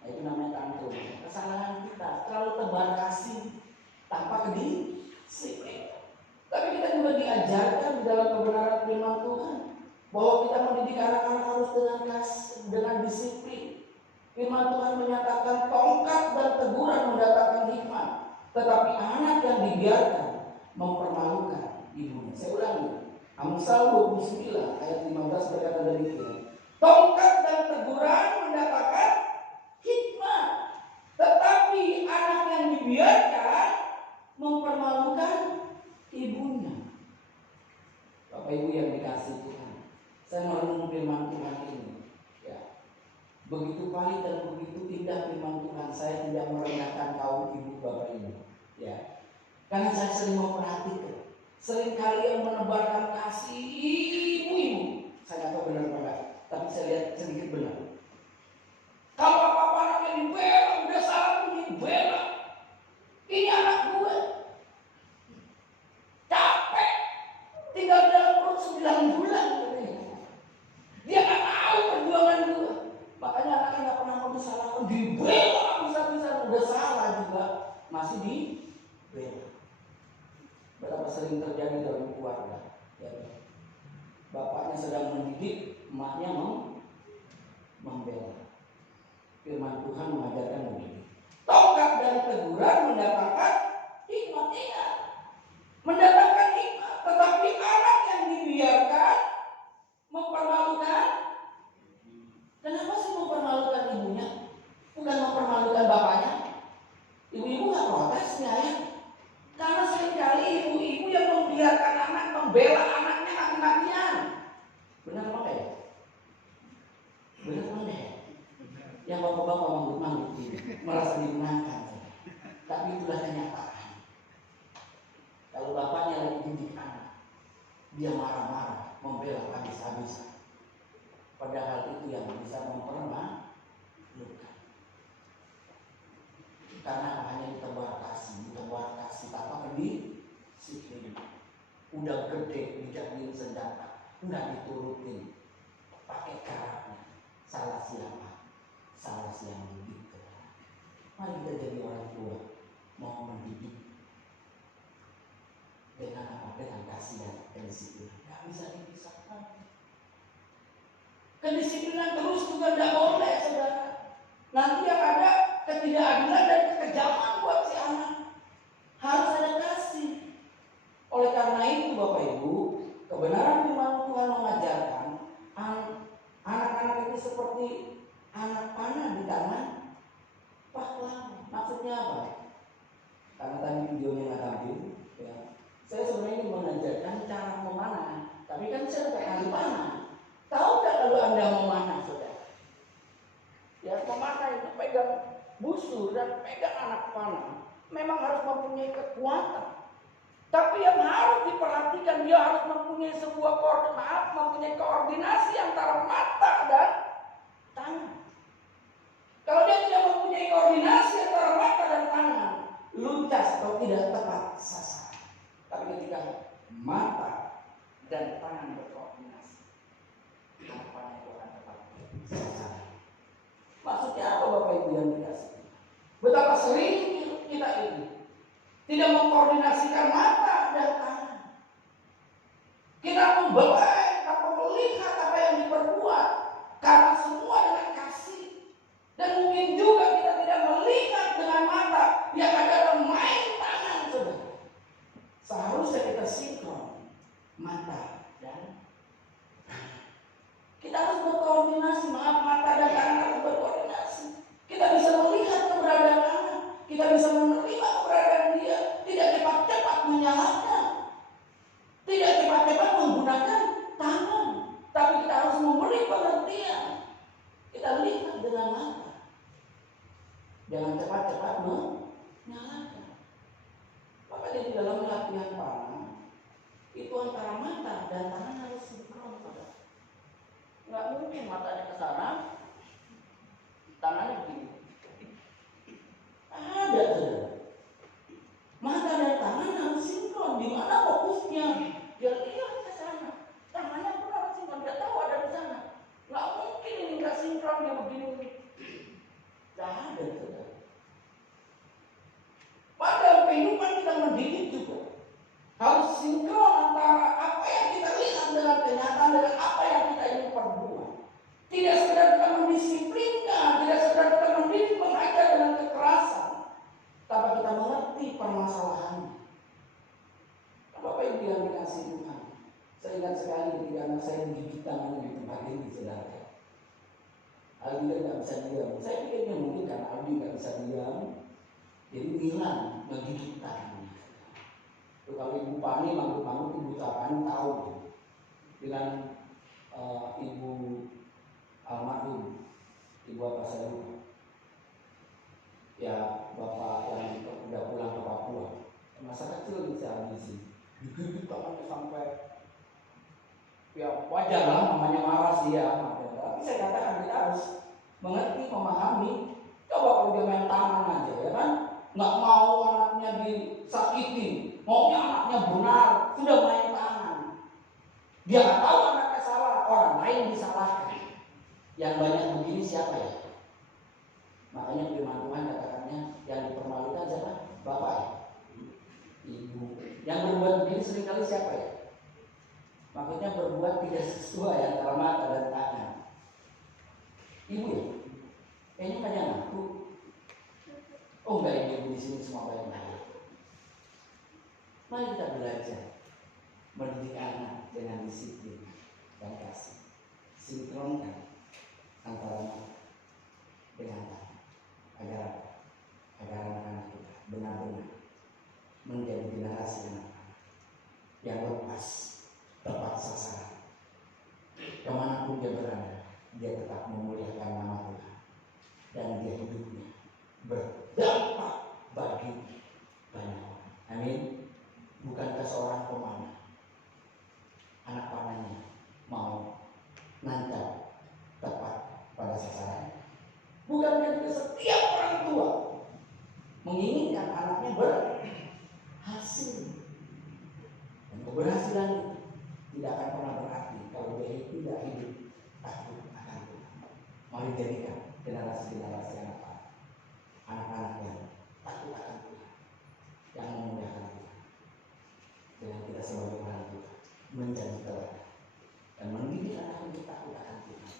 nah itu namanya tantrum. Kesalahan kita terlalu tebar kasih tanpa kedisiplinan. Tapi kita juga diajarkan di dalam kebenaran firman Tuhan bahwa kita mendidik anak-anak harus dengan kasih, dengan disiplin. Firman Tuhan menyatakan tongkat dan teguran mendatangkan hikmat, tetapi anak yang dibiarkan mempermalukan ibunya. Saya ulangi, Amsal 29 ayat 15 berkata demikian. Tongkat dan teguran mendatangkan hikmat, tetapi anak yang dibiarkan mempermalukan ibunya. Bapak Ibu yang dikasihi Tuhan, saya merenung firman Tuhan ini. Ya, begitu baik dan begitu indah firman Tuhan. Saya tidak merendahkan kaum ibu bapak ibu. Ya, karena saya sering memperhatikan, sering kali yang menebarkan kasih ibu-ibu. Saya nggak tahu benar enggak, tapi saya lihat sedikit benar. Kalau apa-apa anaknya dibela, udah salah pun dibela. Ini anak gue capek, tinggal di dalam perut 9 bulan. Dia nggak tahu perjuangan gue. Makanya anaknya nggak pernah mau disalahkan, dibela bisa-bisa, udah salah juga masih dibela. Betapa sering terjadi dalam keluarga. Ya, bapaknya sedang mendidik, emaknya membela. Firman Tuhan mengajarkan begini. Tongkat dan teguran mendatangkan hikmat, ingat. Mendatangkan hikmat, tetapi anak yang dibiarkan mempermalukan. Kenapa sih mempermalukan ibunya? Bukan mempermalukan bapaknya. Ibu-ibu gak protes ya? Karena seringkali ibu-ibu yang membiarkan anak membela anaknya mati-matian. Benar apa enggak ya? Benar apa enggak ya? Yang bapak-bapak manggut-manggut ini merasa dimenangkan. Tapi itulah kenyataan. Kalau bapaknya lagi didik anak, dia marah-marah, membela habis-habisan. Padahal itu yang bisa mempermalukan. Karena hanya ditebar kasih tanpa kedisiplinan. Udah gede dijadiin senjata, nggak diturutin, pakai caranya. Salah siapa? Salah siang didik. Mari kita jadi orang tua, mau mendidik dengan apa? Dengan kasih dan kedisiplinan. Gak bisa dipisahkan. Kedisiplinan terus juga tidak boleh, saudara. Nanti yang ada ketidakadilan dan kekejaman buat si anak. Harus ada kasih. Oleh karena itu, Bapak Ibu, kebenaran firman Tuhan mengajarkan anak-anak itu seperti anak panah di tangan pahlawan. Maksudnya apa? Karena tadi videonya nggak tampil, ya. Saya sebenarnya ingin mengajarkan cara memanah, tapi kan saya pakai ahli panah. Tahu nggak kalau Anda memanah, saudara? dan pegang anak panah memang harus mempunyai kekuatan. Tapi yang harus diperhatikan, dia harus mempunyai sebuah koordinasi antara mata dan tangan. Kalau dia tidak mempunyai koordinasi antara mata dan tangan, luntas atau tidak tepat sasaran. Tapi ketika mata dan tangan berkoordinasi, apa itu akan tepat sasaran. Maksudnya apa Bapak Ibu yang dikasih? Betapa sering kita ini tidak mengkoordinasikan mata dan tangan. Kita membelai atau melihat apa yang diperbuat karena semua dengan kasih. Dan mungkin juga kita tidak melihat dengan mata yang adalah main tangan, saudara. Seharusnya kita sinkron mata dan tangan. Kita harus berkoordinasi, mata dan tangan harus berkoordinasi. Kita bisa melihat keberadaan anak, kita bisa menerima keberadaan dia, tidak cepat-cepat menyalahkan, tidak cepat-cepat menggunakan tangan, tapi kita harus memberi pengertian. Kita lihat dengan mata, jangan cepat-cepat menyalahkan. Makanya di dalam latihan panah itu antara mata dan tangan harus sinkron. Nggak mungkin matanya ke sana, tangannya begini. Ada saudara. Mata dan tangan harus sinkron. Di mana fokusnya? Dia lihat ke sana. Tangannya pun harus sinkron. Dia tahu ada di sana. Nggak mungkin ini nggak sinkron dia begini. Nggak ada saudara. Pada kehidupan kita mendidik juga harus sinkron antara apa yang kita lihat dengan kenyataan dengan apa yang kita ingin perbuat. Tidak sekedar kita mendisiplinkan, tidak sekedar kita mendidik mengajar dengan kekerasan, tapi kita mengerti permasalahannya. Bapak Ibu yang dikasih Tuhan, saya ingat sekali ketika anak saya menggigit tangannya di tempat ini, saudara. Aldi nggak bisa diam. Saya pikirnya mungkin karena Aldi nggak bisa diam, jadi Milan menggigit tangannya. Itu kalau Ibu Pani manggil-manggil, Ibu Tapani tahu dengan Ibu almarhum, Ibu apa saya lupa. Ya bapak yang udah pulang ke Papua, masa kecil bisa habisi, digigit tangannya sampai, ya wajar lah namanya marah sih ya. Tapi saya katakan kita harus mengerti, memahami. Coba kalau dia main tangan aja ya kan, nggak mau anaknya disakiti, maunya anaknya benar, sudah main tangan. Dia nggak tahu anaknya salah, orang lain disalahkan. Yang banyak begini siapa ya? Makanya firman Tuhan katakannya yang dipermalukan siapa? Bapak ya? Ibu. Yang berbuat begini seringkali siapa ya? Maksudnya berbuat tidak sesuai antara mata dan tangan. Ibu ya? Kayaknya banyak ngaku. Oh enggak, ibu di sini semua baik-baik. Mari kita belajar mendidik anak dengan disiplin dan kasih. Sinkronkan antara mata dengan tangan agar anak-anak kita benar-benar menjadi generasi anak-anak yang lepas, tepat sasaran. Kemanapun dia berada, dia tetap memuliakan nama Tuhan dan dia hidupnya berdampak bagi banyak orang. Amin. Bukankah seorang pemanah, anak panahnya mau nancap tepat pada sasaran? Bukankah juga setiap orang tua menginginkan anaknya berhasil? Dan keberhasilan itu tidak akan pernah berarti kalau dia tidak hidup takut akan Tuhan. Mari jadikan generasi-generasi anak-anak yang takut akan Tuhan, yang memuliakan Tuhan. Dengan kita sebagai orang tua menjadi teladan dan mendidik anak untuk takut akan Tuhan,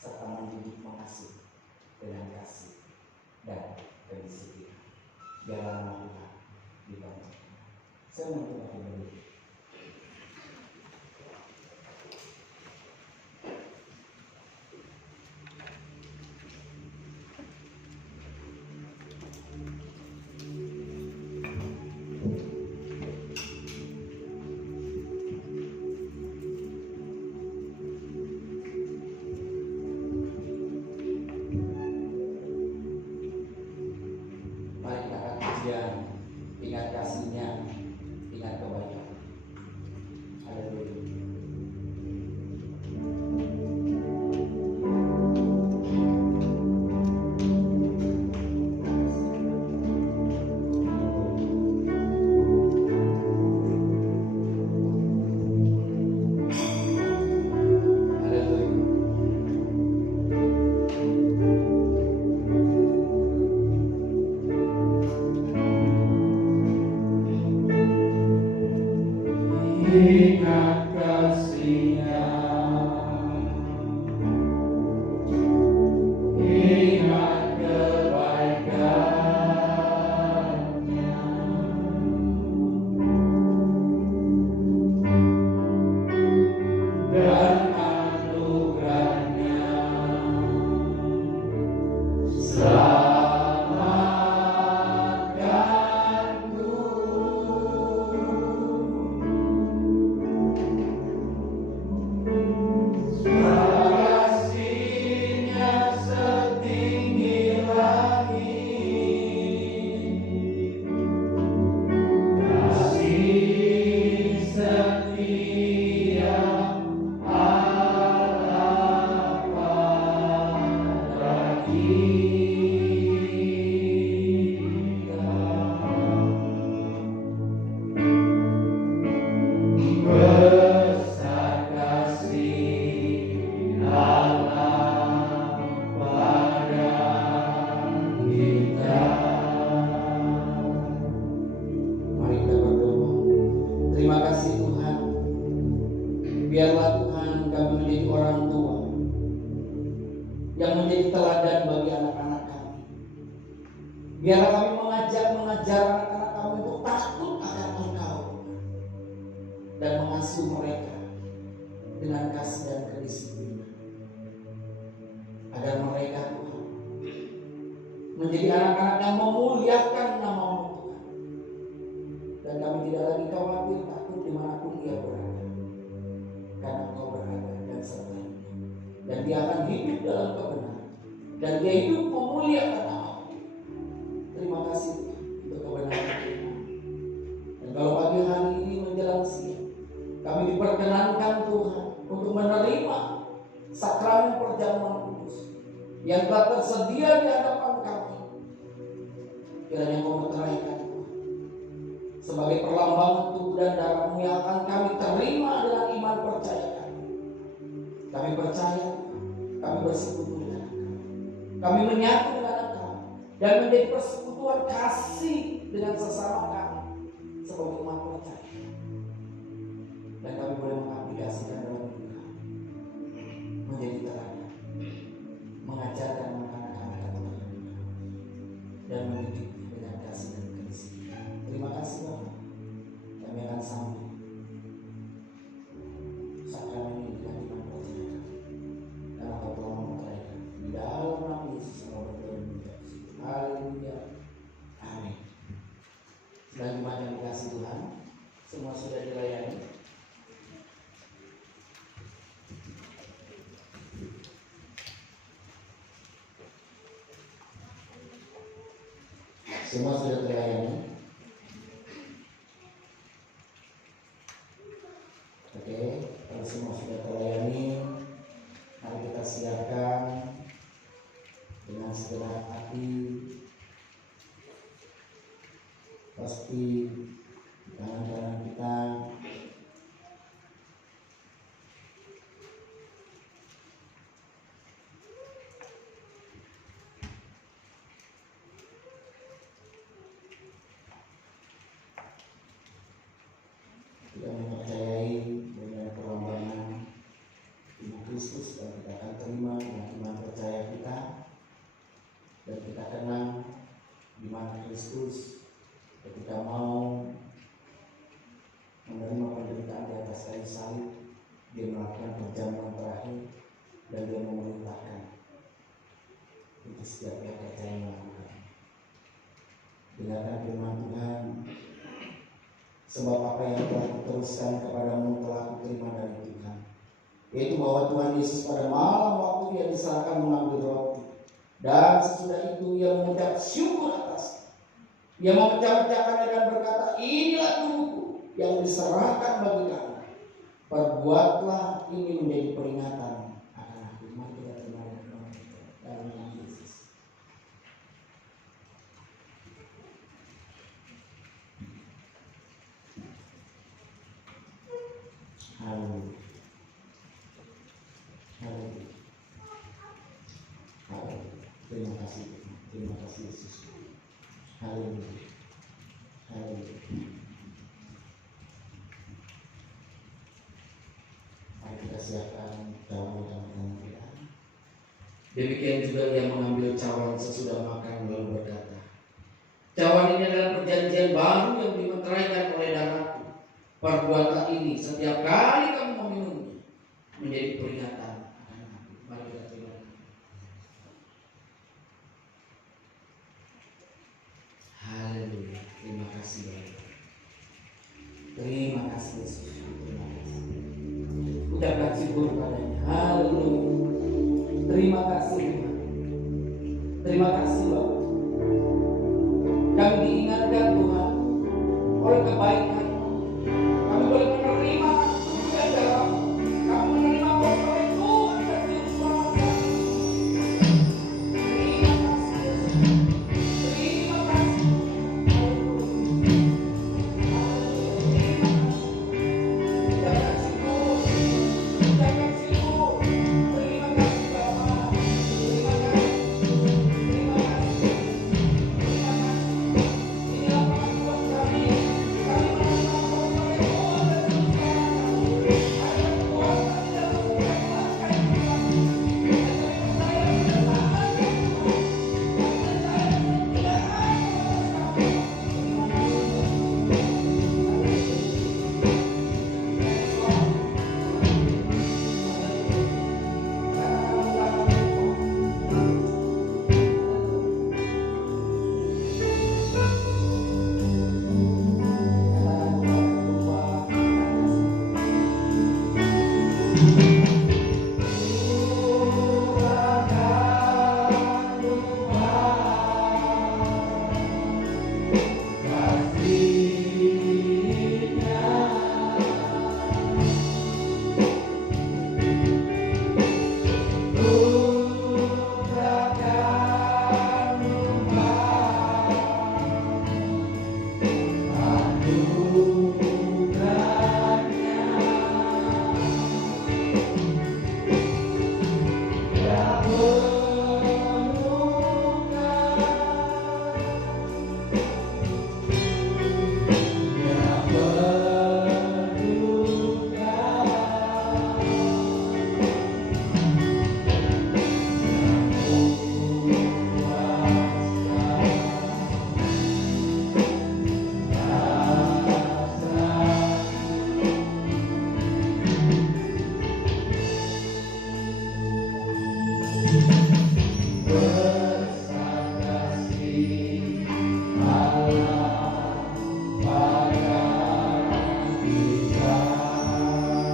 serta mendidik mengasihi dengan kasih dan kedisiplinan. Biarlah nama Tuhan dibangun. Saya mencoba berdiri. ingat kasih-Nya, ingat kebaikan-Nya, dan anugerah-Nya. Selamatkanku, kasih-Nya setinggi langit, kasih setia Allah pada kita. Besar kasih Allah pada kita. Mari kita berdoa. Terima kasih Tuhan. Biarlah Tuhan kami menjadi orang tua yang menjadi teladan bagi anak-anak kami. Biarlah kami mengajar anak-anak kami untuk takut akan Engkau dan mengasuh mereka dengan kasih dan kedisiplinan, agar mereka Tuhan menjadi anak-anak yang memuliakan nama-Mu Tuhan. Dan kami tidak lagi khawatir takut dimanapun dia berada, karena Engkau berada dan sertai-Nya, dan dia akan hidup dalam kebenaran, dan dia hidup memuliakan nama-Mu. Terima kasih Tuhan untuk kebenaran Tuhan. Dan kalau pagi hari ini menjelang siang, kami diperkenankan Tuhan untuk menerima sakramen perjamuan kudus yang telah tersedia di hadapan kami. Kiranya Kau meteraikan Tuhan sebagai perlambangan tubuh dan darah-Mu yang akan kami terima dengan iman percaya kami. Kami percaya, kami bersekutu dengan Engkau, kami menyatu dengan Engkau, dan menjadi persekutuan kasih dengan sesama kami sebagai umat percaya. Dan kami boleh mengaplikasikan dalam hidup kami menjadi teladan, mengajarkan anak-anak kami akan Tuhan, dan mendidik dengan kasih dan kedisiplinan. Terima kasih Bapak. Kami akan sambut sakramen ini dengan iman percaya kami, karena Kau telah memeteraikan di dalam nama Yesus Allah berdoa dan mengucap syukur. Haleluya. Amin. Sudah dimana dikasih Tuhan, semua sudah dilayani. Semua sudah terlayani. Oke, kalau semua sudah terlayani, mari kita siapkan dengan segenap hati. Pasti tangan-tangan kita tidak mempercayai dengan perlambangan Tubuh Kristus, dan kita akan terima dengan iman percaya kita, dan kita kenang di mana Kristus ketika mau menerima penderitaan di atas kayu salib, dia melakukan perjamuan terakhir dan dia memerintahkan untuk setiap yang percaya melakukan. Dengarkan firman Tuhan. Sebab apa yang telah kuteruskan kepadamu telah kuterima dari Tuhan, yaitu bahwa Tuhan Yesus pada malam waktu Dia diserahkan mengambil roti, dan sesudah itu Ia mengucap syukur atasnya. Ia memecah-mecahkannya dan berkata, inilah tubuhku yang diserahkan bagi kamu. Perbuatlah ini menjadi peringatan akan aku. Mari kita terima dalam nama Yesus. Haleluya. Haleluya. Haleluya. Terima kasih. Terima kasih Yesus. Haleluya. Haleluya. siapkan cawan kita. Demikian juga ia mengambil cawan sesudah makan lalu berkata, cawan ini adalah perjanjian baru yang dimeteraikan oleh darahku. Perbuatlah ini setiap kali kamu meminumnya menjadi peringatan akan aku. Mari kita terima. Haleluya. Terima kasih Bapak. Terima kasih Yesus. Terima kasih. Ucapkan syukur padanya. Haleluya. Terima kasih Tuhan. Terima kasih Bapak. Kami diingatkan Tuhan oleh kebaikan. Kami boleh menerima tujuan dalam. Kami menerima oleh Tuhan dan Yesus Tuhan. Terima kasih Yesus. Terima kasih. Ucapkan syukur. Ucapkan syukur. Terima kasih Bapak. Terima kasih. Terima kasih. Terima kasih. Inilah pengakuan kami. Kami menerima oleh Tuhan dan Yesus Tuhan. Ada kekuatan di dalam setiap langkah yang kami. Dan kami percaya kebenaran yang Tuhan.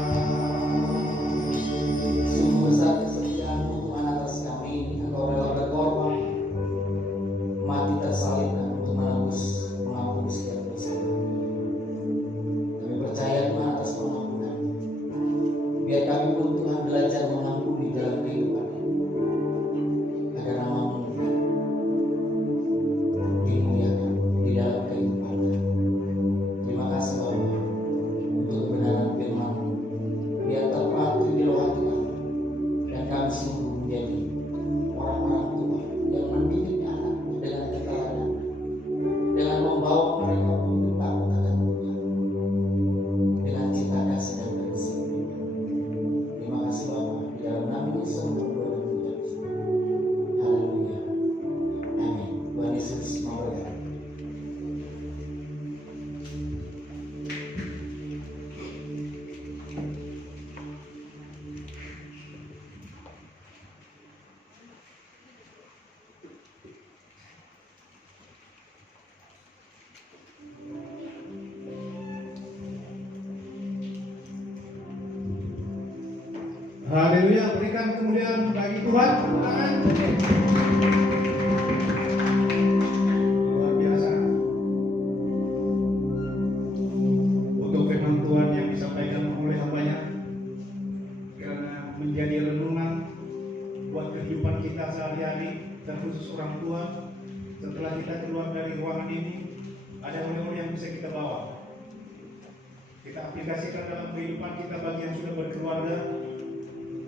Kami percaya kebenaran atas kami. Sungguh besar kesetiaan-Mu Tuhan atas kami. Engkau rela berkorban, mati tersalibkan untuk mengampuni setiap dosa. Kami percaya Tuhan atas pengampunan. Biar kami pun Tuhan belajar mengampuni dalam kehidupan ini, agar nama-Mu dimuliakan di dalam kehidupan kami. Terima kasih Bapak untuk kebenaran firman-Mu. Biar terpatri di dalam hati kami, dan kami sungguh menjadi orang-orang tua yang mendidik anak-Mu dengan keteladan, dengan membawa mereka untuk takut akan Tuhan, dengan cinta kasih dan kedisiplinan. Terima kasih Bapa, di dalam nama Yesus berdoa dan mengucap syukur. Haleluya. Amin. Tuhan Yesus memberkati. Haleluya, berikan kemuliaan bagi Tuhan. Tepuk tangan. Luar biasa. Untuk firman Tuhan yang disampaikan oleh hambanya, karena menjadi renungan buat kehidupan kita sehari-hari, terkhusus orang tua. Setelah kita keluar dari ruangan ini, ada oleh-oleh yang bisa kita bawa. Kita aplikasikan dalam kehidupan kita bagi yang sudah berkeluarga.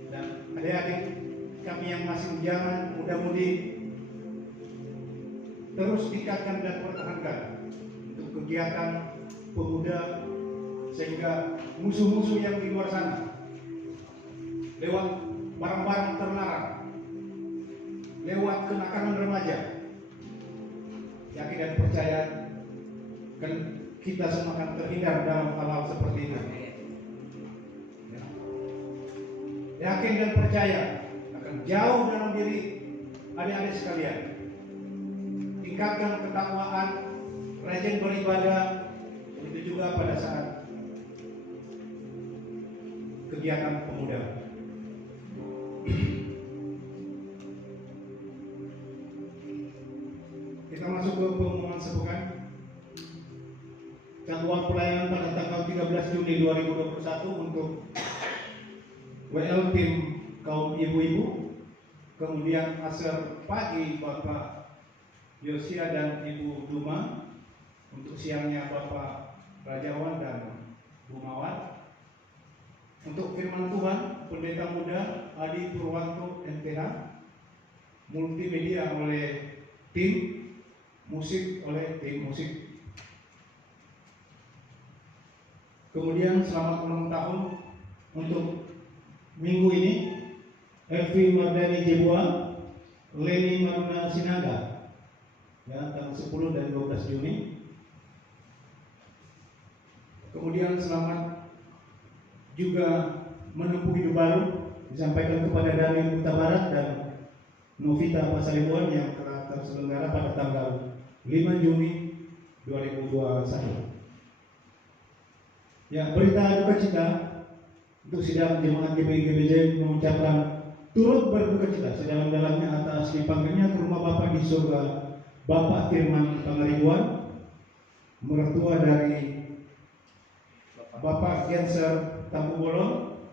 Dan adik-adik kami yang masih menjalan, muda-mudi, terus tingkatkan dan pertahankan untuk kegiatan pemuda, sehingga musuh-musuh yang di luar sana lewat barang-barang terlarang, lewat kenakalan remaja. Yakin dan percaya kan kita semua akan terhindar dalam hal-hal seperti ini. Ya. Yakin dan percaya akan jauh dalam diri adik-adik sekalian. Tingkatkan ketakwaan, rajin beribadah, itu juga pada saat kegiatan pemuda. Kita masuk ke pengumuman sepekan. Jadwal pelayanan pada tanggal 13 Juni 2021 untuk WL tim kaum ibu-ibu, kemudian asar pagi Bapak Yosia dan Ibu Duma, untuk siangnya Bapak Rajawan dan Bu Mawar. Untuk firman Tuhan, pendeta muda Adi Purwanto MTH, multimedia oleh tim, musik oleh tim musik. Kemudian selamat ulang tahun untuk minggu ini Elvi Mardani Jebua, Leni Maruna Sinaga, ya, tanggal 10 dan 12 Juni. Kemudian selamat juga menempuh hidup baru disampaikan kepada Dani Huta Barat dan Novita Pasaribuan yang telah terselenggara pada tanggal 5 Juni 2021. Ya, berita duka cita untuk sidang jemaat GBI mengucapkan turut berduka cita sedalam-dalamnya atas dipanggilnya ke rumah Bapa di surga Bapak Firman Pangaribuan, mertua dari Bapak Genser Tampu Bolon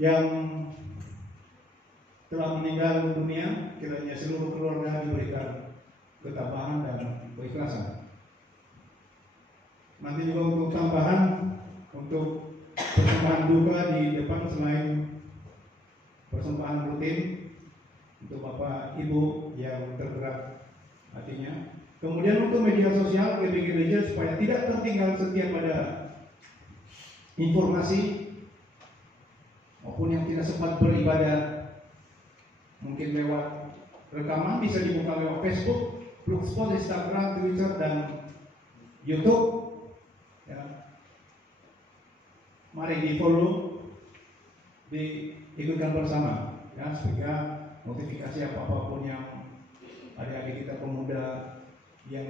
yang telah meninggal dunia. Kiranya seluruh keluarga diberikan ketabahan dan keikhlasan. Nanti juga untuk tambahan untuk persembahan duka di depan selain persembahan rutin untuk Bapak Ibu yang tergerak hatinya. Kemudian untuk media sosial GBI Gereja supaya tidak tertinggal setiap pada informasi maupun yang tidak sempat beribadah, mungkin lewat rekaman bisa dibuka lewat Facebook, Blogspot, Instagram, Twitter, dan YouTube. Ya. Mari di follow, diikutkan bersama, ya, sehingga notifikasi apapun yang adik-adik kita pemuda yang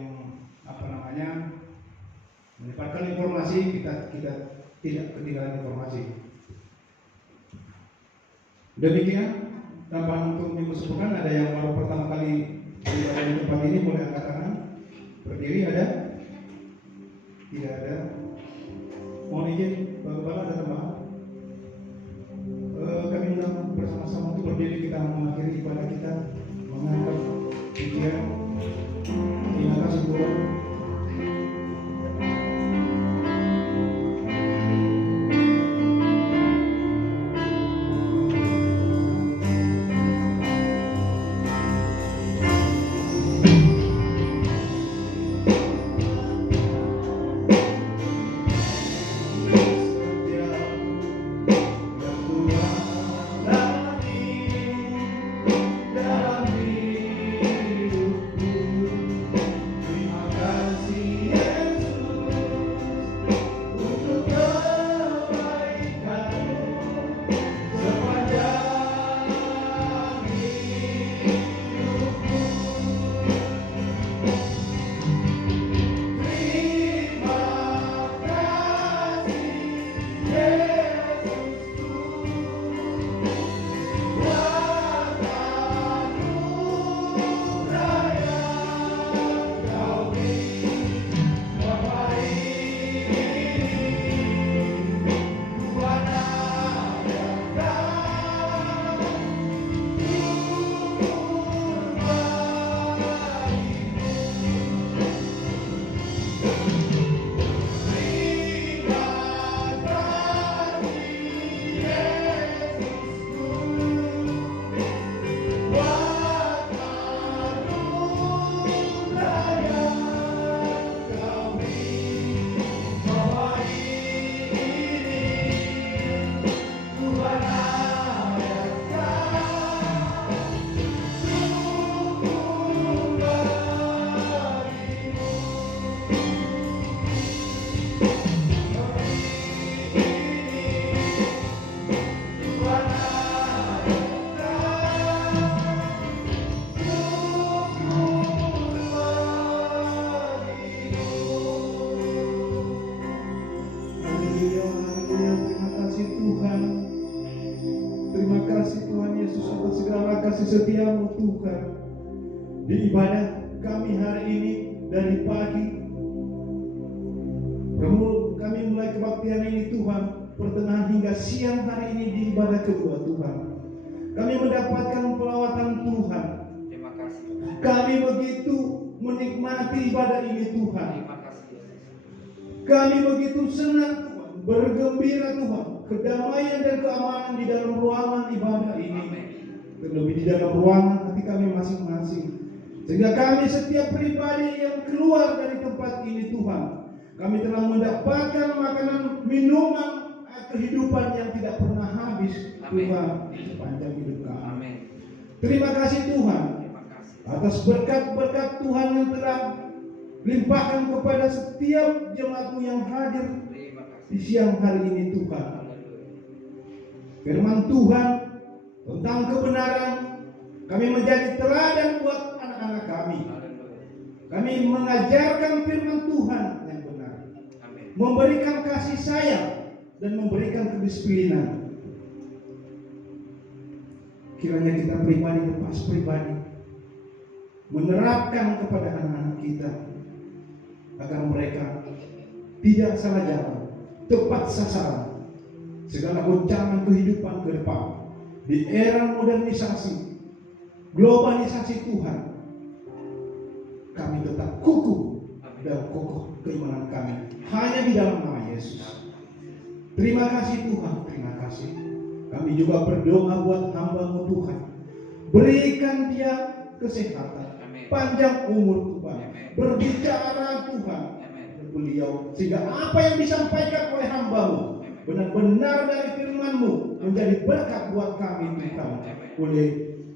menyebarkan informasi, kita tidak ketinggalan informasi. Demikian tambahan untuk minggu sepekan. Ada yang baru pertama kali beribadah di tempat ini, boleh angkat tangan. Berdiri ada? Tidak ada. Mohon izin, Bapak ada tambahan? Kami undang bersama-sama untuk berdiri, kita mengakhiri ibadah kita, mengangkat pikiran. Terima kasih Tuhan. kasih Tuhan Yesus atas segala kasih setia-Mu Tuhan. Di ibadah kami hari ini dari pagi, kami mulai kebaktian ini Tuhan, pertengahan hingga siang hari ini di ibadah kedua Tuhan. Kami mendapatkan pelawatan Tuhan. Terima kasih. Kami begitu menikmati ibadah ini Tuhan. Terima kasih. Kami begitu senang Tuhan, bergembira Tuhan, kedamaian dan keamanan di dalam ruangan ibadah ini. Amin. Terlebih di dalam ruangan hati kami masing-masing. Sehingga kami setiap pribadi yang keluar dari tempat ini Tuhan, kami telah mendapatkan makanan, minuman, kehidupan yang tidak pernah habis. Amin. Tuhan sepanjang hidup kami. Amin. Terima kasih Tuhan Terima kasih. atas berkat-berkat Tuhan yang telah limpahkan kepada setiap jemaat-Mu yang hadir Terima kasih. di siang hari ini Tuhan. Haleluya. Firman Tuhan tentang kebenaran, kami menjadi teladan buat anak-anak kami. Haleluya. Kami mengajarkan firman Tuhan yang benar, Amin. memberikan kasih sayang dan memberikan kedisiplinan. Kiranya kita pribadi lepas pribadi menerapkan kepada anak-anak kita agar mereka tidak salah jalan, tepat sasaran. Segala goncangan kehidupan ke depan di era modernisasi, globalisasi Tuhan, kami tetap kukuh dan kokoh keimanan kami hanya di dalam nama Yesus. Terima kasih Tuhan, terima kasih. Kami juga berdoa buat hamba-Mu Tuhan, berikan dia kesehatan, Amin. panjang umur Tuhan, Amin. berbicara Tuhan Amin. beliau, sehingga apa yang disampaikan oleh hamba-Mu benar-benar dari firman-Mu menjadi berkat buat kami Tuhan, oleh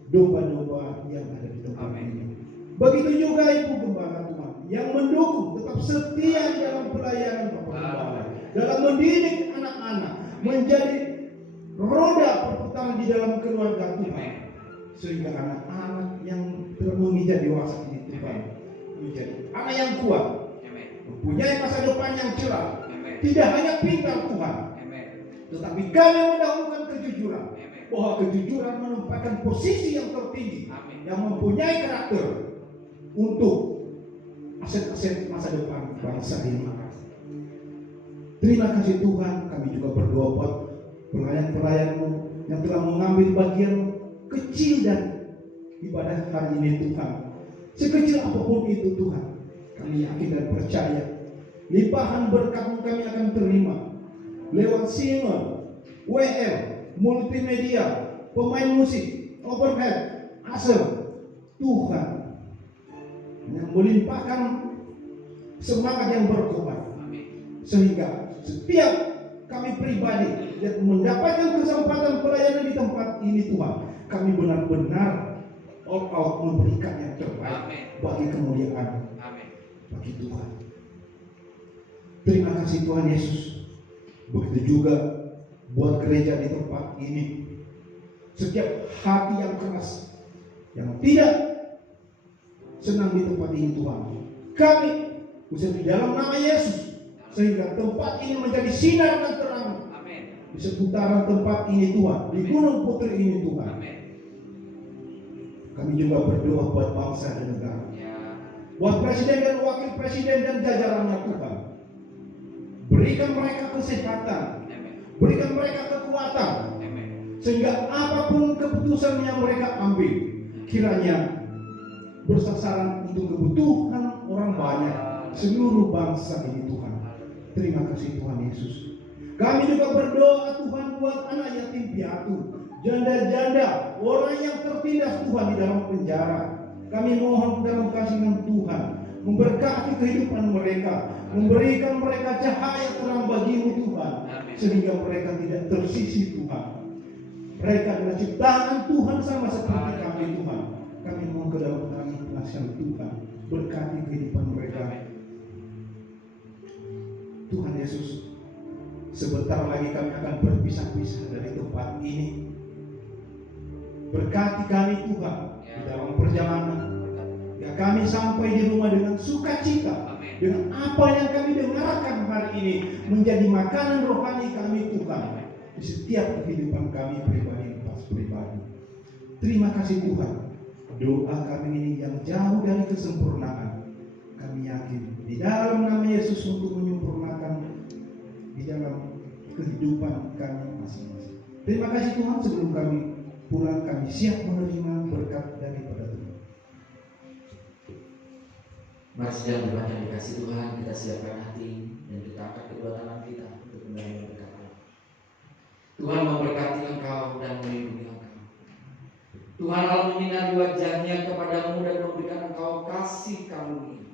domba-domba yang ada di tempat ini. Begitu juga Ibu Gembala Tuhan yang mendukung, tetap setia di dalam pelayanan Bapak Gembala, dalam mendidik anak-anak menjadi roda perputaran di dalam keluarga Tuhan, sehingga anak-anak yang telah menginjak dewasa ini Tuhan menjadi anak yang kuat, mempunyai masa depan yang cerah, tidak hanya pintar Tuhan, tetapi kami mendahulukan kejujuran, bahwa kejujuran menempatkan posisi yang tertinggi, yang mempunyai karakter untuk aset-aset masa depan bangsa ini. Terima kasih Tuhan, kami juga berdoa buat pelayan-pelayan-Mu yang telah mengambil bagian kecil dan ibadah hari ini Tuhan. Sekecil apapun itu Tuhan, kami yakin dan percaya limpahan berkat-Mu kami akan terima lewat singer, WL, multimedia, pemain musik, overhead, aser. Tuhan yang melimpahkan semangat yang berkobar, sehingga setiap kami pribadi yang mendapatkan kesempatan pelayanan di tempat ini Tuhan, kami benar-benar all out memberikan yang terbaik bagi kemuliaan bagi Tuhan. Terima kasih Tuhan Yesus. Begitu juga buat gereja di tempat ini, setiap hati yang keras, yang tidak senang di tempat ini Tuhan, kami usir di dalam nama Yesus, sehingga tempat ini menjadi sinar dan terang di seputaran tempat ini Tuhan, di Gunung Putri ini Tuhan. Kami juga berdoa buat bangsa dan negara, buat presiden dan wakil presiden dan jajarannya Tuhan. Berikan mereka kesehatan, berikan mereka kekuatan, sehingga apapun keputusan yang mereka ambil, kiranya bersasaran untuk kebutuhan orang banyak, seluruh bangsa ini Tuhan. Terima kasih Tuhan Yesus. Kami juga berdoa Tuhan buat anak yatim piatu, janda-janda, orang yang tertindas Tuhan di dalam penjara. Kami mohon dalam kasihan Tuhan, memberkati kehidupan mereka, memberikan mereka cahaya terang bagi-Mu Tuhan, sehingga mereka tidak tersisih Tuhan. Mereka adalah ciptaan Tuhan sama seperti kami Tuhan. Kami mohon ke dalam tangan pengasihan Tuhan, berkati kehidupan mereka. Tuhan Yesus, sebentar lagi kami akan berpisah-pisah dari tempat ini. Berkati kami Tuhan di dalam perjalanan, ya kami sampai di rumah dengan sukacita, dengan apa yang kami dengarkan hari ini menjadi makanan rohani kami Tuhan di setiap kehidupan kami pribadi. atas pribadi. Terima kasih Tuhan, doa kami ini yang jauh dari kesempurnaan, kami yakin di dalam nama Yesus untuk menyempurnakan di dalam kehidupan kami masing-masing. Terima kasih Tuhan, sebelum kami pulang kami siap menerima berkat daripada Tuhan. Mari sedang dibaca dikasih Tuhan, kita siapkan hati dan kita angkat kedua tangan kita untuk menerima berkat Allah. Tuhan memberkati engkau dan melindungi engkau. Tuhan Allah menyinari wajahnya kepadamu dan memberikan engkau kasih karunia.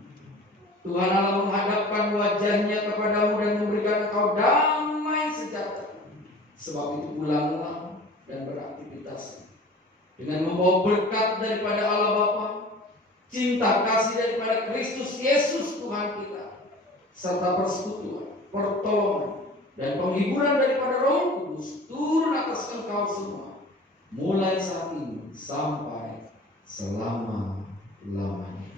Tuhan Allah menghadapkan wajahnya kepadamu dan memberikan engkau damai sejahtera. Sebab itu pulanglah dan beraktivitas dengan membawa berkat daripada Allah Bapa, cinta kasih daripada Kristus Yesus Tuhan kita, serta persekutuan, pertolongan, dan penghiburan daripada Roh Kudus turun atas engkau semua, mulai saat ini sampai selama-lamanya.